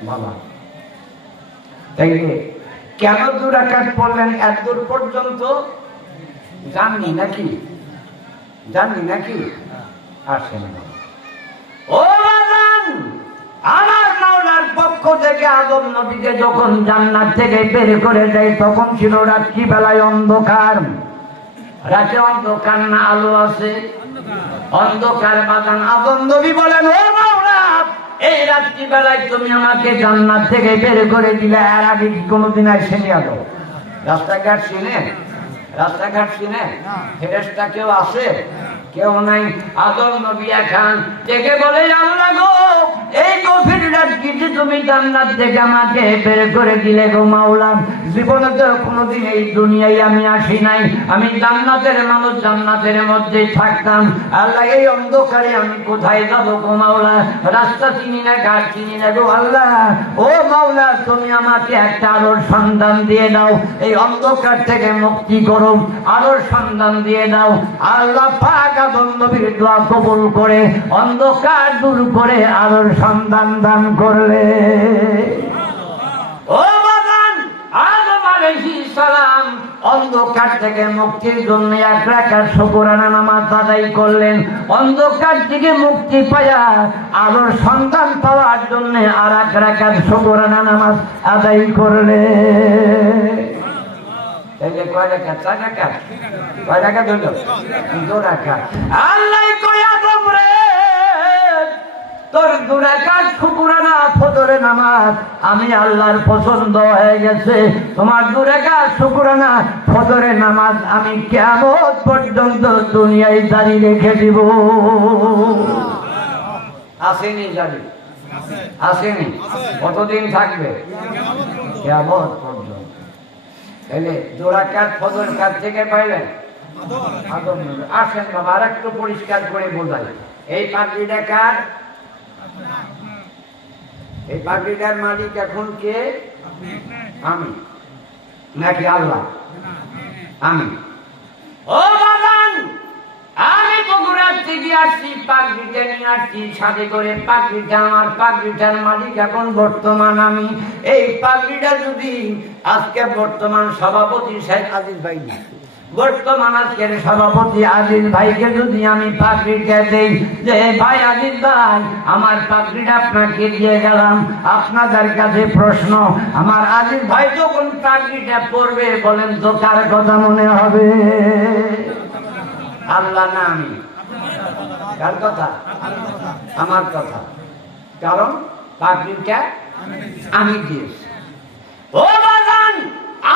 বাবা। তাইলে কেন 2 রাকাত পড়লেন? এত দূর পর্যন্ত জাননি নাকি? জাননি নাকি? আসেন ও বাজান, আমার মাওলার পক্ষ থেকে আদম নবীকে যখন জান্নাত থেকে বের করে দেয় তখন ছিল রাত্রি বেলায় অন্ধকার। রাতে অন্ধকার না আলো আছে? অন্ধকার বাজান। আদম নবী বলেন, ও মাওলা, এই রাত্রি বেলায় তুমি আমাকে জান্নাত থেকে বের করে দিলে, এর আগে কি কোনোদিন আসেনি? আলো রাস্তাঘাট চিনে? রাস্তাঘাট চিনে? ফেরেশতা কেউ আছে? কেউ নাই। আদম নবী এখন থেকে বলে, আল্লাহ গো, এই গভীর রাত্রিতে তুমি জান্নাত থেকে আমাকে বের করে দিলে গো মাওলা। জীবনে তো কোনোদিন এই দুনিয়ায় আমি আসি নাই, আমি জান্নাতের মানুষ, জান্নাতের মধ্যে থাকতাম। আল্লাহ, এই অন্ধকারে আমি কোথায় যাবো গো মাওলা? রাস্তা চিনি না, ঘাট চিনি না গো আল্লাহ। ও মাওলা, তুমি আমাকে একটা আলোর সন্ধান দিয়ে দাও, এই অন্ধকার থেকে মুক্তি করো, আলোর সন্ধান দিয়ে দাও। আল্লাহ পাক আদম নবীর দোয়া কবুল করে অন্ধকার দূর করে আলোর সন্ধান দান করলে। ও বাজান, আদম আলাইহিস সালাম অন্ধকার থেকে মুক্তির জন্য 1 রাকাত শুকরানা নামাজ আদায় করলেন। অন্ধকার থেকে মুক্তি পায়া আলোর সন্ধান পাওয়ার জন্য আর 1 রাকাত শুকরানা নামাজ আদায় করলেন। তাইলে কয় রাকাত? 4 রাকাত। কয় রাকাত হলো? 2 রাকাত। আল্লাহ কয়, আদম রে, তোর 2 রাকাত শুকরানা ফজরের নামাজ আমি আল্লাহর পছন্দ হয়ে গেছে। তোমার 2 রাকাত শুকরানা ফজরের নামাজ আমি কিয়ামত পর্যন্ত দুনিয়ায় জারি রেখে দিব। আসেনি জারি? আসেনি? কতদিন থাকবে? কিয়ামত পর্যন্ত। তাহলে 2 রাকাত ফজর কার থেকে পাইলেন? আদম নবী। আসেন বাবা, আর একটু পরিষ্কার করে বোঝাই। এই পাগড়িটা কার? এই পাগড়িটার মালিক এখন কে? আমি নাকি আল্লাহ? আমি। ও বাবান, আমি বগুড়ার থেকে আসছি, পাগড়িটা নিয়ে আসছি সাথে করে। পাগড়িটা আমার, পাগড়িটার মালিক এখন বর্তমান আমি। এই পাগড়িটা যদি আজকে বর্তমান সভাপতি শেখ আজিজ ভাই, বর্তমান আজকের সভাপতি আজিজ ভাইকে যদি আমি পাগড়িটা দেই, যে ভাই আজিজ ভাই, আমার পাগড়িটা আপনাকে দিয়ে গেলাম, আপনাদের কাছে প্রশ্ন, আমার আজিজ ভাই যখন পাগড়িটা পরবে, বলেন তো কার কথা মনে হবে? আল্লাহ না আমি? কার কথা? আমার কথা। কারণ পাগড়িটা আমি দিয়েছি। ও বাজান,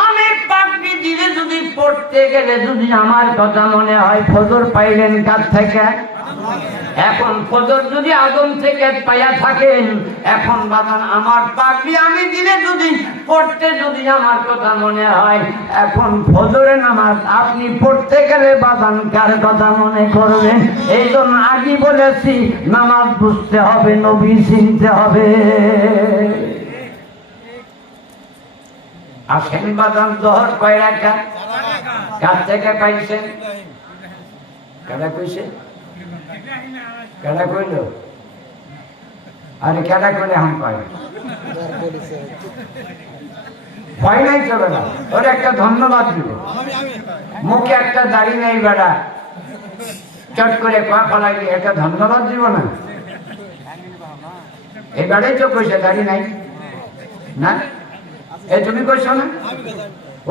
আমি পাগড়ি দিলে যদি পড়তে গেলে যদি আমার কথা মনে হয় ফজর পাইলেন কার থেকে? এখন ফজর যদি আদম থেকে পাইয়া থাকেন, এখন বাগান আমার পাগড়ি আমি দিলে যদি পড়তে যদি আমার কথা মনে হয়, এখন ফজরে নামাজ আপনি পড়তে গেলে বাগান কার কথা মনে করবেন? এই জন্য আগে বলেছি নামাজ বুঝতে হবে, নবী চিনতে হবে। আসেন বাদাম জোহর কয় রাকাত? কার থেকে পাইছেন? কেডা কইছে? কেডা কইল? আরে কেডা কইলে হাম পাই ভয় নাই, চলে না। ওর একটা ধন্যবাদ দিব, মুখে একটা দাড়ি নেই বেড়া, চট করে পা ফলাই একটা ধন্যবাদ দিব না? এবারেই তো কইছে দাড়ি নাই না? এই তুমি কইছো না?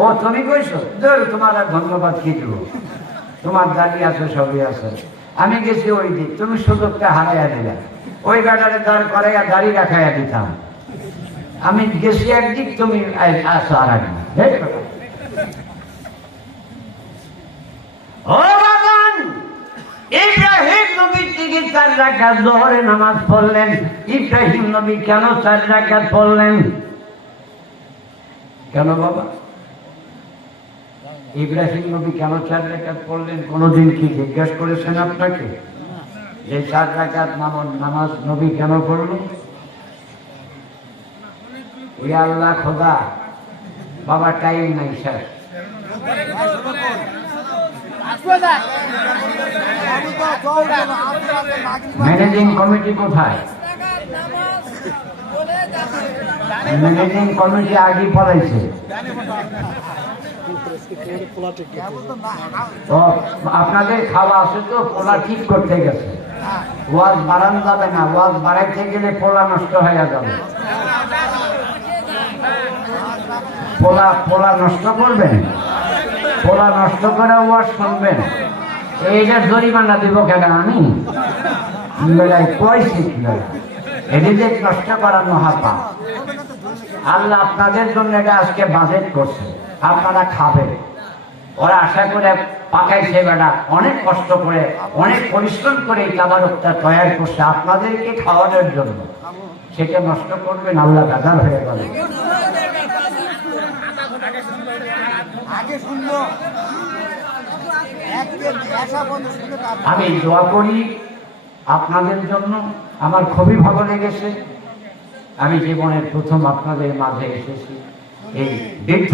ও তুমি কইছো, তোমার আর ধন্যবাদ কি দিব? তোমার দাড়ি আছে, সবই আছে। আমি গেছি ওই দিক, তুমি সুযোগটা হারাইয়া দিলে। ওই বেটারে দাঁড় করাইয়া দাড়ি রাখাইয়া দিতাম। আমি গেছি একদিক, তুমি আসো আর একদিক। ও বাগান, ইব্রাহিম নবীর দিকে 4 রাকাত যোহরে নামাজ পড়লেন। ইব্রাহিম নবী কেন 4 রাকাত পড়লেন? কেন বাবা? ইব্রাহিম নবী কেন 4 রাকাত পড়লেন? কোনদিন কি জিজ্ঞাসা করেছেন আপনাকে যে 4 রাকাত নামাজ নবী কেন পড়লেন? ওই আল্লাহ খোদা বাবা, টাইম নাই স্যার। ম্যানেজিং কমিটি কোথায়? ম্যানেজিং কমিটি আগে পলাইছে। আপনাদের খাওয়া আছে তো, পোলা ঠিক করতে গেছে। ওয়াজ বাড়ানো যাবে না, ওয়াজ বাড়াইতে গেলে পোলা নষ্ট হয়ে যাবে। পোলা নষ্ট করবেন, পোলা নষ্ট করে ওয়াজ শুনবেন, এইটা জরিমানা দিব কেন? আমি কইছি এদিকে নষ্ট করানো হাপা। আল্লাহ আপনাদের জন্য এটা আজকে বাজেট করছে, আপনারা খাবেন। ওরা আশা করে পাকাইছে বেটা, অনেক কষ্ট করে, অনেক পরিশ্রম করে এই তাবারকটা তৈরি করছে আপনাদেরকে খাওয়ানোর জন্য। সেটা নষ্ট করবেন, আল্লাহ বেজার হয়ে গেল। আমি দোয়া করি আপনাদের জন্য। আমার খুবই ভালো লেগেছে, আমি জীবনের প্রথম আপনাদের মাঝে এসেছি। এই বৃদ্ধ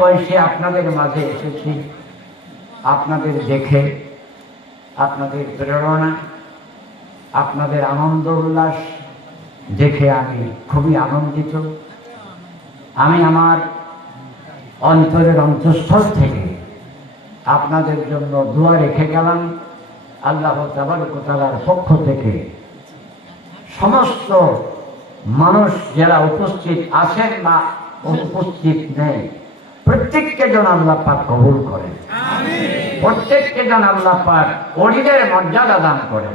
বয়সে আপনাদের মাঝে এসেছি। আপনাদের দেখে, আপনাদের প্রেরণা, আপনাদের আনন্দ উল্লাস দেখে আমি খুবই আনন্দিত। আমি আমার অন্তরের অন্তঃস্থল থেকে আপনাদের জন্য দোয়া রেখে গেলাম। আল্লাহ তাবারক ওয়া তাআলার পক্ষ থেকে সমস্ত মানুষ যারা উপস্থিত আছেন বা উপস্থিত নেই, প্রত্যেককে যেন আল্লাহ পাক কবুল করেন, প্রত্যেককে যেন আল্লাহ পাক ওলিদের মর্যাদা দান করেন।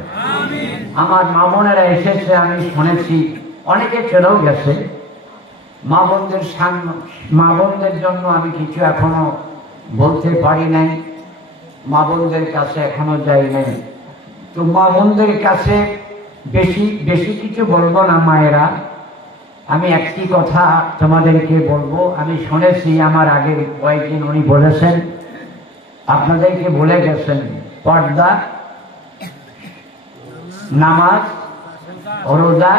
আমার মা বোনেরা এসেছে, আমি শুনেছি, অনেকে চলেও গেছে। মা বোনদের জন্য আমি কিছু এখনো বলতে পারি নাই, মা বোনদের কাছে এখনো যাই নাই। তো মা বোনদের কাছে বেশি কিছু বলবো না মায়েরা। আমি একটি কথা তোমাদেরকে বলবো। আমি শুনেছি আমার আগের কয়েকদিন উনি বলেছেন, আপনাদেরকে বলে গেছেন, পর্দা, নামাজ, রোজা,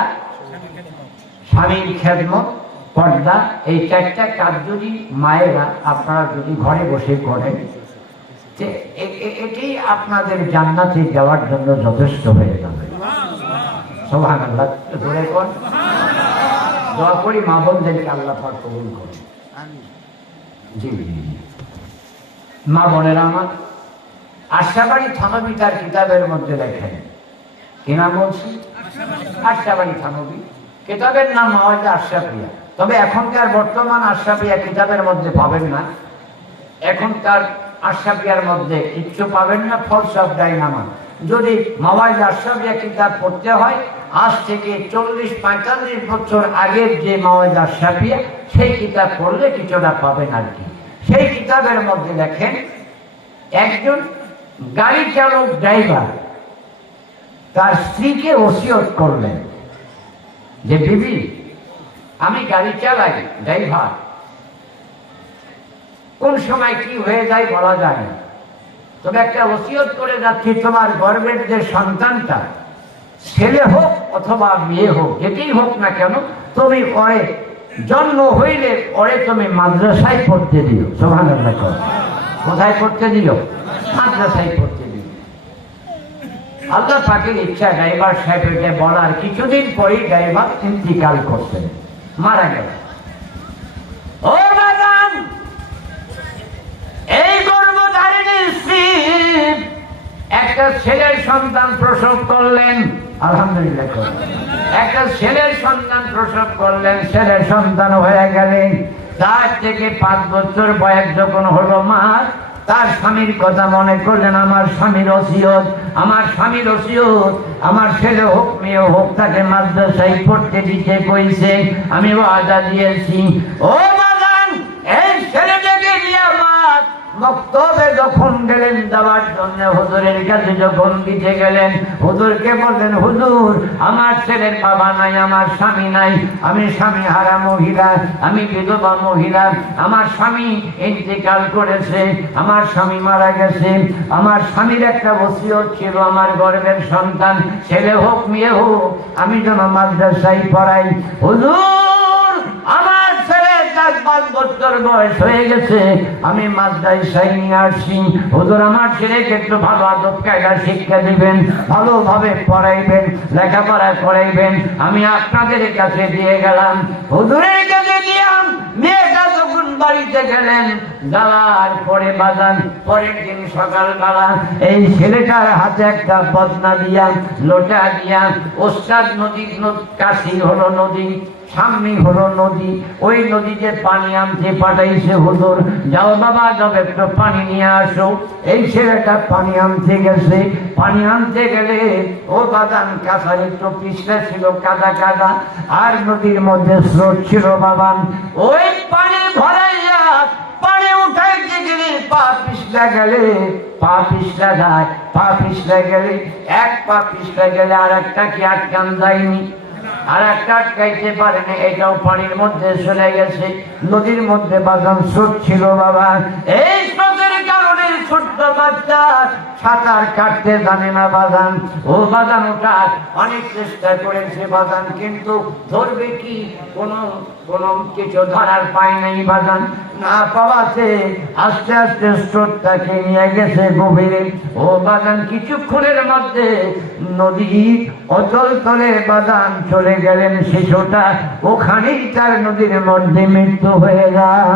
স্বামীর খেদমত, পর্দা, এই 4টা কাজ যদি মায়েরা আপনারা যদি ঘরে বসে করেন, এটি আপনাদের জান্নাতে যাওয়ার জন্য যথেষ্ট হয়ে যাবে। সুবহানাল্লাহ, জোরে কোন। দোয়া করি মা বোনদেরকে আল্লাহ পাক কবুল করুন। জি মা বোনেরা আমার, আশরাফী থানভী তার কিতাবের মধ্যে লেখেন, কি নাম বলছি? আশরাফী থানভী। কিতাবের নাম মাওয়াইদা আশরাফিয়া। তবে এখনকার বর্তমান আশরাফিয়া কিতাবের মধ্যে পাবেন না। এখনকার আশরাফিয়ার মধ্যে কিচ্ছু পাবেন না, ফলস অফ ডাইনামা। যদি মাওয়াইদা আশরাফিয়া কিতাব পড়তে হয়, আজ থেকে 40-45 বছর আগের যে মাওয়াইদা শাফিয়া, সেই কিতাব পড়লে কিছুটা পাবেন আর কি। সেই কিতাবের মধ্যে লেখেন, একজন গাড়ি চালক ড্রাইভার তার স্ত্রীকে ওসিয়ত করলেন যে বিবি, আমি গাড়ি চালাই, ড্রাইভার, কোন সময় কি হয়ে যায় বলা যায় না, তবে একটা ওসিয়ত করে যাচ্ছি, তোমার গর্ভের যে সন্তানটা ছেলে হোক অথবা মেয়ে হোক, যেটাই হোক না কেন, তুমি ওরে জন্ম হইলে ওরে তুমি মাদ্রাসায় পড়তে দিও। সুবহানাল্লাহ। কোথায় পড়তে দিও? মাদ্রাসায় পড়তে দিও। আল্লাহ পাকের ইচ্ছা ড্রাইভার সাহেবকে বলার কিছুদিন পরেই ড্রাইভার ইন্তিকাল করতেন, মারা গেল। ও বাজান, এই গর্ভধারিণী স্ত্রী একটা ছেলের সন্তান প্রসব করলেন, আলহামদুলিল্লাহ। একটা ছেলের সন্তান প্রসব করলেন, ছেলের সন্তান হয়ে গেলেন। 4 থেকে 5 বছর বয়স যখন হলো, মা তার স্বামীর কথা মনে করলেন, আমার স্বামীর ওসিয়ত, আমার স্বামীর ওসিয়ত, আমার ছেলে হোক মেয়ে হোক তাকে মাদ্রাসায় পড়তে দিতে কইছে, আমি ওয়াদা দিয়েছি। ও বাজান, এই ছেলেটাকে নিয়ে আমার মক্তবে যখন গেলেন যাওয়ার জন্য, হুজুরের কাছে যখন দিতে গেলেন, হুজুরকে বললেন, হুজুর আমার ছেলের বাবা নাই, আমার স্বামী নাই, আমি স্বামী হারা মহিলা, আমি বিধবা মহিলা, আমার স্বামী ইন্তেকাল করেছে, আমার স্বামী মারা গেছে, আমার স্বামীর একটা ওসিয়ত ছিল, আমার গর্ভের সন্তান ছেলে হোক মেয়ে হোক আমি যেন মাদ্রাসায় পড়াই। হুজুর আমার ছেলে 4-5 বছর বয়স হয়ে গেছে, আমি মাদ্রাসায় নিয়ে আসছি, হুজুর আমার ছেলেকে একটু ভালো আদব কায়দা শিক্ষা দিবেন, ভালোভাবে পড়াইবেন, লেখাপড়া করাইবেন, আমি আপনাদের কাছে দিয়ে গেলাম। হুজুরের কাছে দিলাম, মেয়েটা যখন বাড়িতে গেলেন, যাওয়ার পরে বাজান পরের দিন সকালবেলা এই ছেলেটার হাতে একটা বদনা দিয়া, লোটা দিয়া, ওস্তাদ নদীর কাছে হলো নদী, সামনে হলো নদী, ওই নদীতে পানি আনতে পাঠাইছে, হুজুর যাও বাবা, যাও একটু পানি নিয়ে আসো। এই ছেলেটা পানি আনতে গেছে, পানি আনতে গেলে ও বাদান কাছার একটু পিছলে ছিল, কাদা কাদা, আর নদীর মধ্যে স্রোত ছিল বাবান, ওই পানি ভরাইয়া পানি উঠাইতে গেলে পা পিছলা গেলে, পা পিছলা যায়, পা পিছলা গেলে, এক পা পিছলা গেলে আর একটা কি আটকান যায়নি, আর একটা আটকাইতে পারেনি, এটাও পানির মধ্যে চলে গেছে। নদীর মধ্যে বাদাম স্রোত ছিল বাবা, এই স্রোতের কারণে ছোট্ট বাচ্চা সাঁতার কাটতে জানে না বাদান, ও বাদান ওঠার অনেক চেষ্টা করেছে বাদান, কিন্তু ধরবে কি, কোনো কিছু ধরার পায় নাই বাদান, না পাওয়াতে আস্তে আস্তে স্রোতটাকে নিয়ে গেছে গভীরে। ও বাদান কিছুক্ষণের মধ্যে নদী অচল তলে বাদান চলে গেলেন, শিশুটা ওখানেই তার নদীর মধ্যে মৃত্যু হয়ে যায়।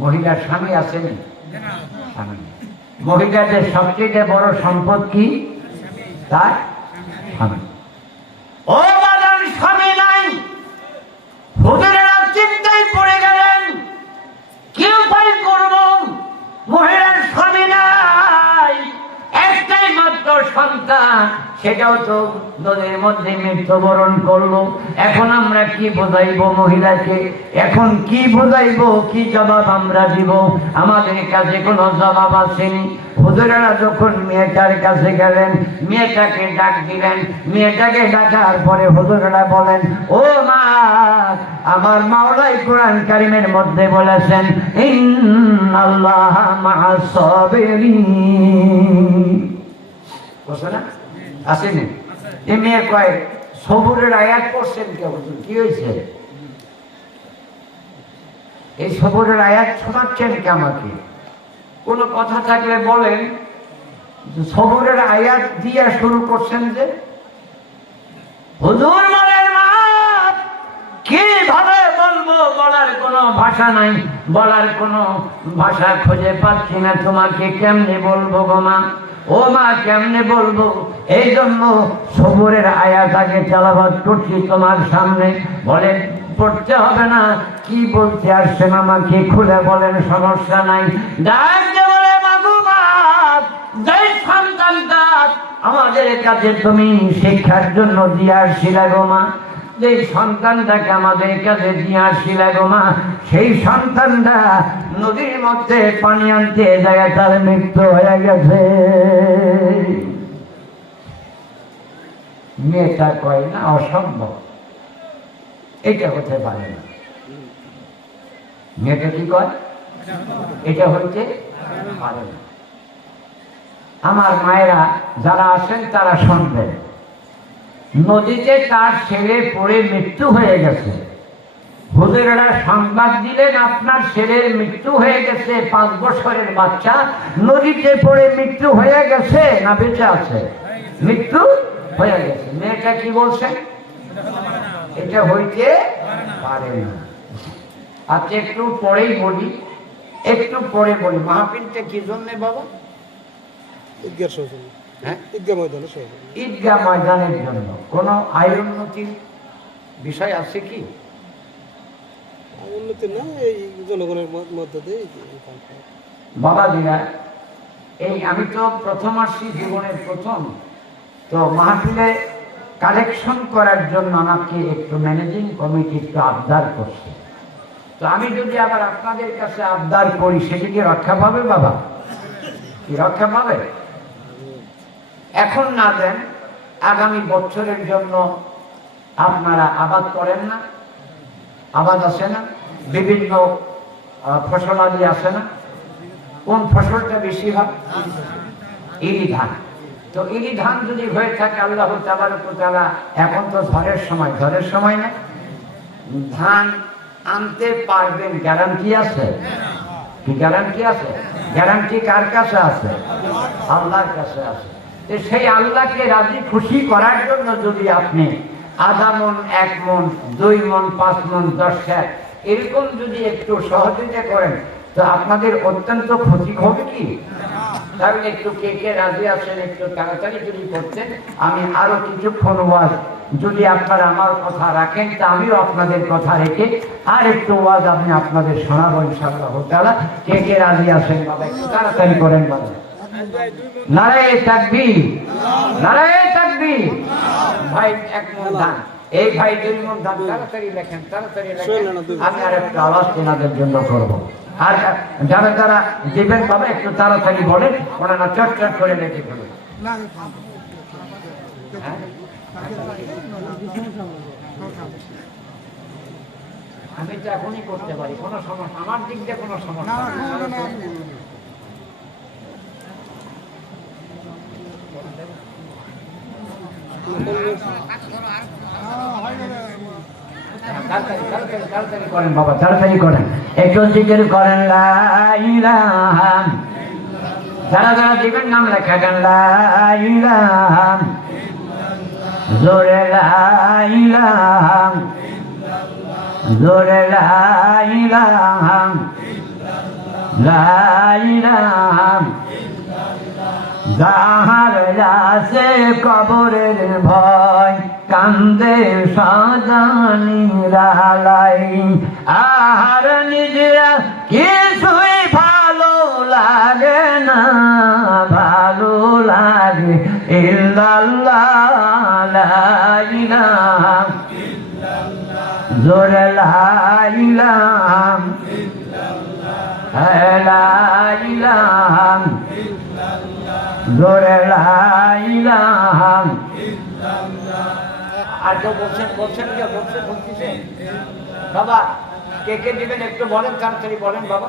মহিলার স্বামী আসেনি, স্বামী। মহিলাদের সবচেয়ে বড় সম্পদ কি? তার স্বামী। ও বাদান স্বামী নাই, হুজুরেরা চিন্তায় পড়ে গেলেন, কি উপায় করব, মহিলার স্বামী নাই, একটাই মাত্র সন্তান, সেটাও তো নদীর মধ্যে মৃত্যুবরণ করলো। এখন আমরা কি বোঝাইবো মহিলাকে? এখন কি বোঝাইবো? কি জবাব আমরা দিব? আমাদের কাছে কোনো জবাব আসেনি। হুজুরেরা যখন মেয়েটার কাছে গেলেন, মেয়েটাকে ডাক দিলেন, মেয়েটাকে ডাকার পরে হুজুরেরা বলেন, ও মা, আমার মাওলাই কোরআন কারীমের মধ্যে বলেছেন, ইন্নাল্লাহা মা'আস সাবিরিন। বুঝছো না? আসেনি? এ মেয়ে কয়, সবুরের আয়াত পড়ছেন কে হুজুর? কি হয়েছে? এই সবুরের আয়াত শোনাচ্ছেন কে আমাকে? কোনো কথা থাকলে বলেন। সবুরের আয়াত দিয়ে শুরু করছেন যে, হুজুর বলেন, মা কিভাবে বলবো, বলার কোনো ভাষা নাই, বলার কোনো ভাষা খুঁজে পাচ্ছি না, তোমাকে কেমনে বলবো গো মা? ও মা কেমনে বলবো? এই জন্য সবুরের আয়াত আগে তেলাওয়াত করছি তোমার সামনে। বলেন পড়তে হবে না, কি বলতে আসছেন আমাকে খুলে বলেন, সমস্যা নাই। ডাকতে বলে, মাগো মা, যেই সন্তানটা আমার আমাদের কাছে তুমি শিক্ষার জন্য দিয়ে আসছিলে গো মা, যে সন্তানটাকে আমাদের কাছে দিয়ে আসছিলে গো মা, সেই সন্তানটা নদীর মধ্যে পানি আনতে যায়, তার মৃত্যু হয়ে গেছে। মেয়েটা কয় না অসম্ভব, এটা হতে পারে না। মেয়েটা কি কয়? এটা হইতে পারে না। আমার মায়েরা যারা আছেন তারা শুনবেন, নদীতে তার ছেলে পড়ে মৃত্যু হয়ে গেছে। হুজুরেরা সংবাদ দিলেন আপনার ছেলের মৃত্যু হয়ে গেছে, 5 বছরের বাচ্চা নদীতে পড়ে মৃত্যু হয়ে গেছে, না বেঁচে আছে? মৃত্যু হয়ে গেছে। মেয়েটা কি বলছে? এটা হইতে পারে না। আচ্ছা একটু পরেই বলি, একটু পরে বলি, মাহফিলটা কি জন্যে বাবা? ঈদগাহ ময়দানের জন্য। কোন আয় উন্নতির বিষয় আছে কি? উন্নতি না, এই জনগণের মধ্যে দিয়ে বাবা দিরা, এই আমি তো প্রথম আসছি, জীবনের প্রথম, তো মাহফিলে কালেকশন করার জন্য আমাকে একটু ম্যানেজিং কমিটি একটু আবদার করছে। তো আমি যদি আবার আপনাদের কাছে আবদার করি, সেটি কি রক্ষা পাবে বাবা? কি রক্ষা পাবে? এখন না দেন, আগামী বছরের জন্য আপনারা আবাদ করেন না? আবাদ আছে না? বিভিন্ন ফসলাদি আছে না? কোন ফসলটা বেশি হয়? ইরি ধান। তো ইরি ধান যদি হয়ে থাকে, আল্লাহ তাআলা, এখন তো ঝড়ের সময়, ঝড়ের সময় না, ধান আনতে পারবেন, গ্যারান্টি আছে? কি গ্যারান্টি আছে? গ্যারান্টি কার কাছে আছে? আল্লাহর কাছে আছে। সেই আল্লাহকে রাজি খুশি করার জন্য যদি আপনি আধা মন, 1 মন, 2 মন, 5 মন, 10 খেত এরকম যদি একটু সহযোগিতা করেন, তো আপনাদের অত্যন্ত ক্ষতি হবে কি? তাহলে একটু কে কে রাজি আছেন একটু তাড়াতাড়ি যদি করতেন, আমি আরো কিছুক্ষণ ওয়াজ, যদি আপনারা আমার কথা রাখেন তা আমিও আপনাদের কথা রেখে আর একটু ওয়াজ আমি আপনাদের শোনাবো ইনশাআল্লাহ তাআলা। কে কে রাজি আছেন বাবা একটু তাড়াতাড়ি করেন বাবা। নারায়ে তাকবীর, নারায়ে তাকবীর। ভাই 1 মন ধান, এই ভাই 2 মন ধান, তাড়াতাড়ি লেখেন, তাড়াতাড়ি লেখেন। আমি আর একটা আওয়াজ তেনাদের জন্য করবো। আর যারা যারা দেবেন বাবা একটু তাড়াতাড়ি বলেন, ওনারা চটচট করে লেখে ফেলবেন। আমি তো এখনই করতে পারি, কোনো সমস্যা আমার দিক দিয়ে, কোনো সমস্যা তাড়াতাড়ি করেন বাবা, তাড়াতাড়ি করেন, একটু জিকির করেন লা ইলাহা, যারা যারা দিবেন নাম লেখা দেন লা ইলাহা, জোরে লা ইলাহা, জোরে লা ইলাহা, লা ইলাহা। যাহার আছে কবরের ভয়, কান্দে সাজানি রালাই, আর নিজেরা কিছুই ভালো লাগে না, ভালো লাগে ইল্লাল্লাহ লা ইলাহা, জোরে লা ইলাহা, লা ইলাহা, জোরে লা ইলাহা। আর কেউ বলছেন, বলছেন কেউ বলছেন, বলতেছেন বাবা কে কে দিবেন একটু বলেন, তাড়াতাড়ি বলেন বাবা,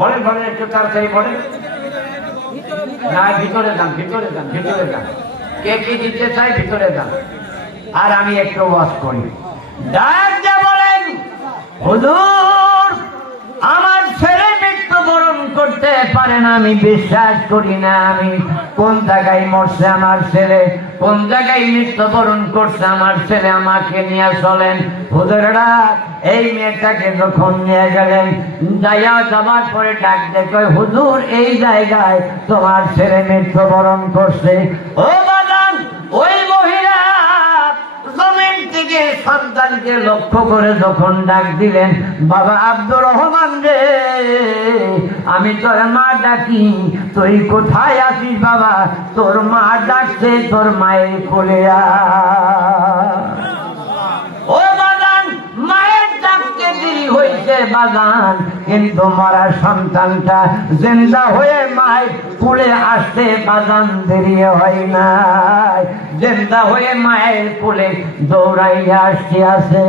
বলেন বলেন একটু তাড়াতাড়ি বলেন। না ভিতরে যান, ভিতরে যান, ভিতরে যান, কে কি দিতে চাই ভিতরে যান। আর আমি একটু ওয়াজ করি, ডাক দিয়ে বলেন হুজুর আমার ছেলে মৃত্যুবরণ করতে পারে না, আমি বিশ্বাস করি না। আমি কোন জায়গায় মরছে আমার ছেলে, কোন জায়গায় মৃত্যুবরণ করছে আমার ছেলে, আমাকে নিয়ে চলেন। হুজুরেরা এই মেয়েটাকে যখন নিয়ে গেলেন, যাইয়া যাবার পরে ডাক দেখে হুজুর এই জায়গায় তোমার ছেলে মৃত্যুবরণ করছে। ও বাজান, ওই মহিলা জমিন থেকে সন্তানকে লক্ষ্য করে যখন ডাক দিলেন, বাবা আব্দুর রহমান রে, আমি তোর মা ডাকি, তুই কোথায় আছিস বাবা? তোর মা ডাকছে, তোর মায়ের কোলে আয়। ও বাজান, মায়ের ডাকতে দেরি হয়েছে বাজান, কিন্তু মরা সন্তানটা জিন্দা হয়ে মায়ের কোলে আসতে বাজান দেরি হয় নাই। জিন্দা হয়ে মায়ের কোলে দৌড়াইয়া আসতে আছে।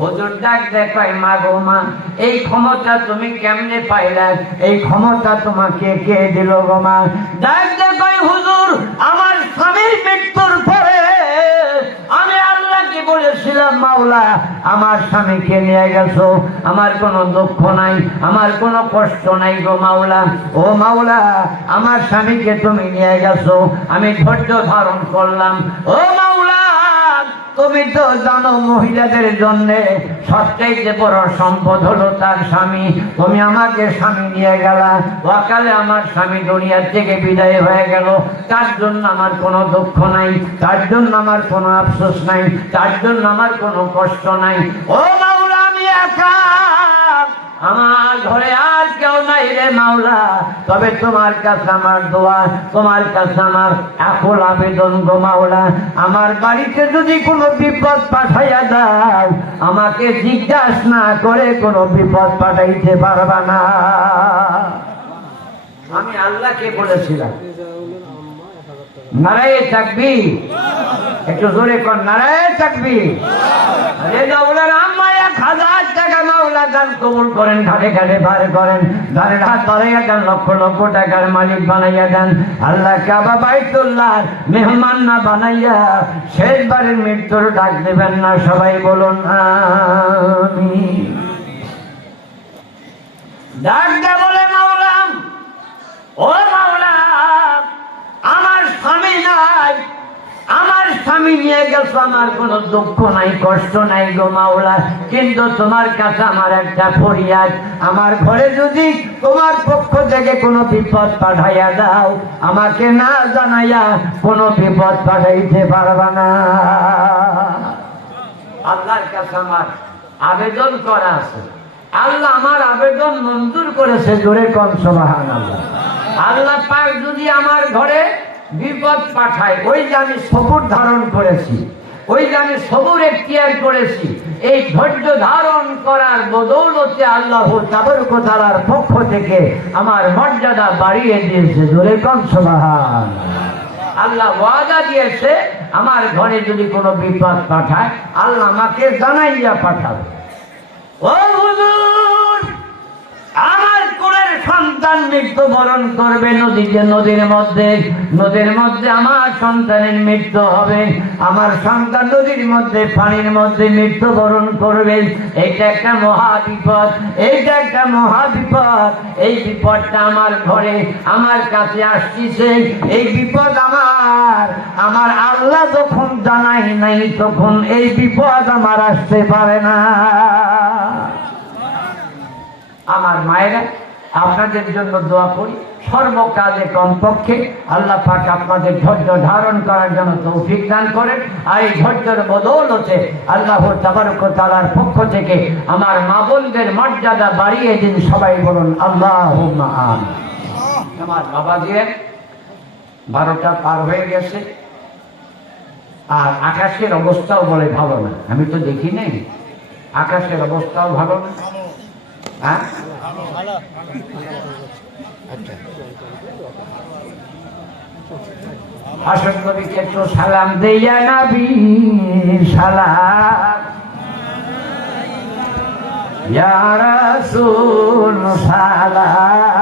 হুজুর ডাক দেখায়, মা গো মা, এই ক্ষমতা তুমি কেমনে পাইলা? এই ক্ষমতা তোমাকে কে দিল গো মা? ডাক দেখায়, হুজুর আমার স্বামীর মৃত্যুর পরে আমি আল্লাহকে বলেছিলাম, মাওলা আমার স্বামীকে নিয়ে গেছো, আমার কোনো দুঃখ নাই, আমার কোনো কষ্ট নাই গো মাওলা। ও মাওলা, আমার স্বামীকে তুমি নিয়ে গেছো, আমি ধৈর্য ধারণ করলাম। ও মাওলা, তুমি তো জানো মহিলাদের জন্য সবচাইতে বড় সম্পদ হলো তার স্বামী। তুমি আমাকে স্বামী নিয়ে গেলা, অকালে আমার স্বামী দুনিয়ার থেকে বিদায় হয়ে গেল। তার জন্য আমার কোনো দুঃখ নাই, তার জন্য আমার কোনো আফসোস নাই, তার জন্য আমার কোনো কষ্ট নাই। ও মাওলা, আমি একা, আমার ঘরে আর কেউ নাই রে মাওলা। তবে তোমার কাছে আমার দোয়া, তোমার কাছে আমার আকুল আবেদন গো মাওলা, আমার বাড়িতে যদি কোনো বিপদ পাঠাইয়া দাও, আমাকে জিজ্ঞাসা না করে কোনো বিপদ পাঠাইতে পারবা না। আমি আল্লাহকে বলেছিলাম। নারায়ে তাকবীর, একটু জোরে কর, নারায়ে তাকবীর। আরে মাওলার আম্মা 1000 টাকা মাওলা দান কবুল করেন, ঘাটে ঘাটে বার করেন, ধারের হাত বাড়াইয়া দেন, লক্ষ লক্ষ টাকার মালিক বানাইয়া দেন। আল্লাহ কাবা বাইতুল্লাহ মেহমান না বানাইয়া শেষবারের মৃত্যুর ডাক দেবেন না। সবাই বলুন আমিন। ডাকটা বলে, মাওলা, ও মাওলা, আমার স্বামী নাই, আমার স্বামী নিয়ে গেছো, আমার কোনো দুঃখ নাই, কষ্ট নাই গো মাওলা, কিন্তু তোমার কাছে আমার একটা ফরিয়াদ, আমার ঘরে যদি তোমার পক্ষ থেকে কোনো বিপদ পাঠাইয়া দাও, আমাকে না জানাইয়া কোনো বিপদ পাঠাইতে পারবা না। আল্লাহর কাছে আমার আবেদন করা আছে, আল্লাহ আমার আবেদন মঞ্জুর করেছে। জোরে কোন সুবহানাল্লাহ। আল্লাহ পাক যদি আমার ঘরে বিপদ পাঠায়, ওই যে আমি সবুর ধারণ করেছি, ওই যে আমি সবুর এখতিয়ার করেছি, এই ধৈর্য ধারণ করার বদৌলতে আল্লাহ তাবারক ওয়া তাআলার পক্ষ থেকে আমার মর্যাদা বাড়িয়ে দিয়েছে। জোরে কোন সুবহানাল্লাহ। আল্লাহ ওয়াদা দিয়েছে, আমার ঘরে যদি কোনো বিপদ পাঠায়, আল্লাহ আমাকে জানাইয়া পাঠাবে। ও হুজুর, আমার কোলের সন্তান মৃত্যুবরণ করবে নদীতে, নদীর মধ্যে আমার সন্তানের মৃত্যু হবে, আমার সন্তান নদীর মধ্যে, পানির মধ্যে মৃত্যুবরণ করবে। এইটা একটা মহা বিপদ, এইটা একটা মহা বিপদ। এই বিপদটা আমার ঘরে আমার কাছে আসছে। এই বিপদ আমার আল্লাহ যখন জানাই নাই, তখন এই বিপদ আমার আসতে পারে না। আমার মায়েরা, আপনাদের জন্য দোয়া করি, সর্বকালে কমপক্ষে আল্লাহ পাক আপনাদের ধৈর্য ধারণ করার জন্য তৌফিক দান করেন। আর এই ধৈর্যের বদৌলতে আল্লাহ তাবারক ওয়া তাআলার পক্ষ থেকে আমার মা বোনদের মর্যাদা বাড়িয়ে দিন। সবাই বলুন আল্লাহুম্মা আমিন। আমার বাবাজির 12টা পার হয়ে গেছে, আর আকাশের অবস্থাও বলে ভালো না। আমি তো দেখি নাই, আকাশের অবস্থাও ভালো না। হ্যাঁ, হাসন নবীকে একটু সালাম দেয়া নবী, সালাম ইয়া রাসূল, সালাম।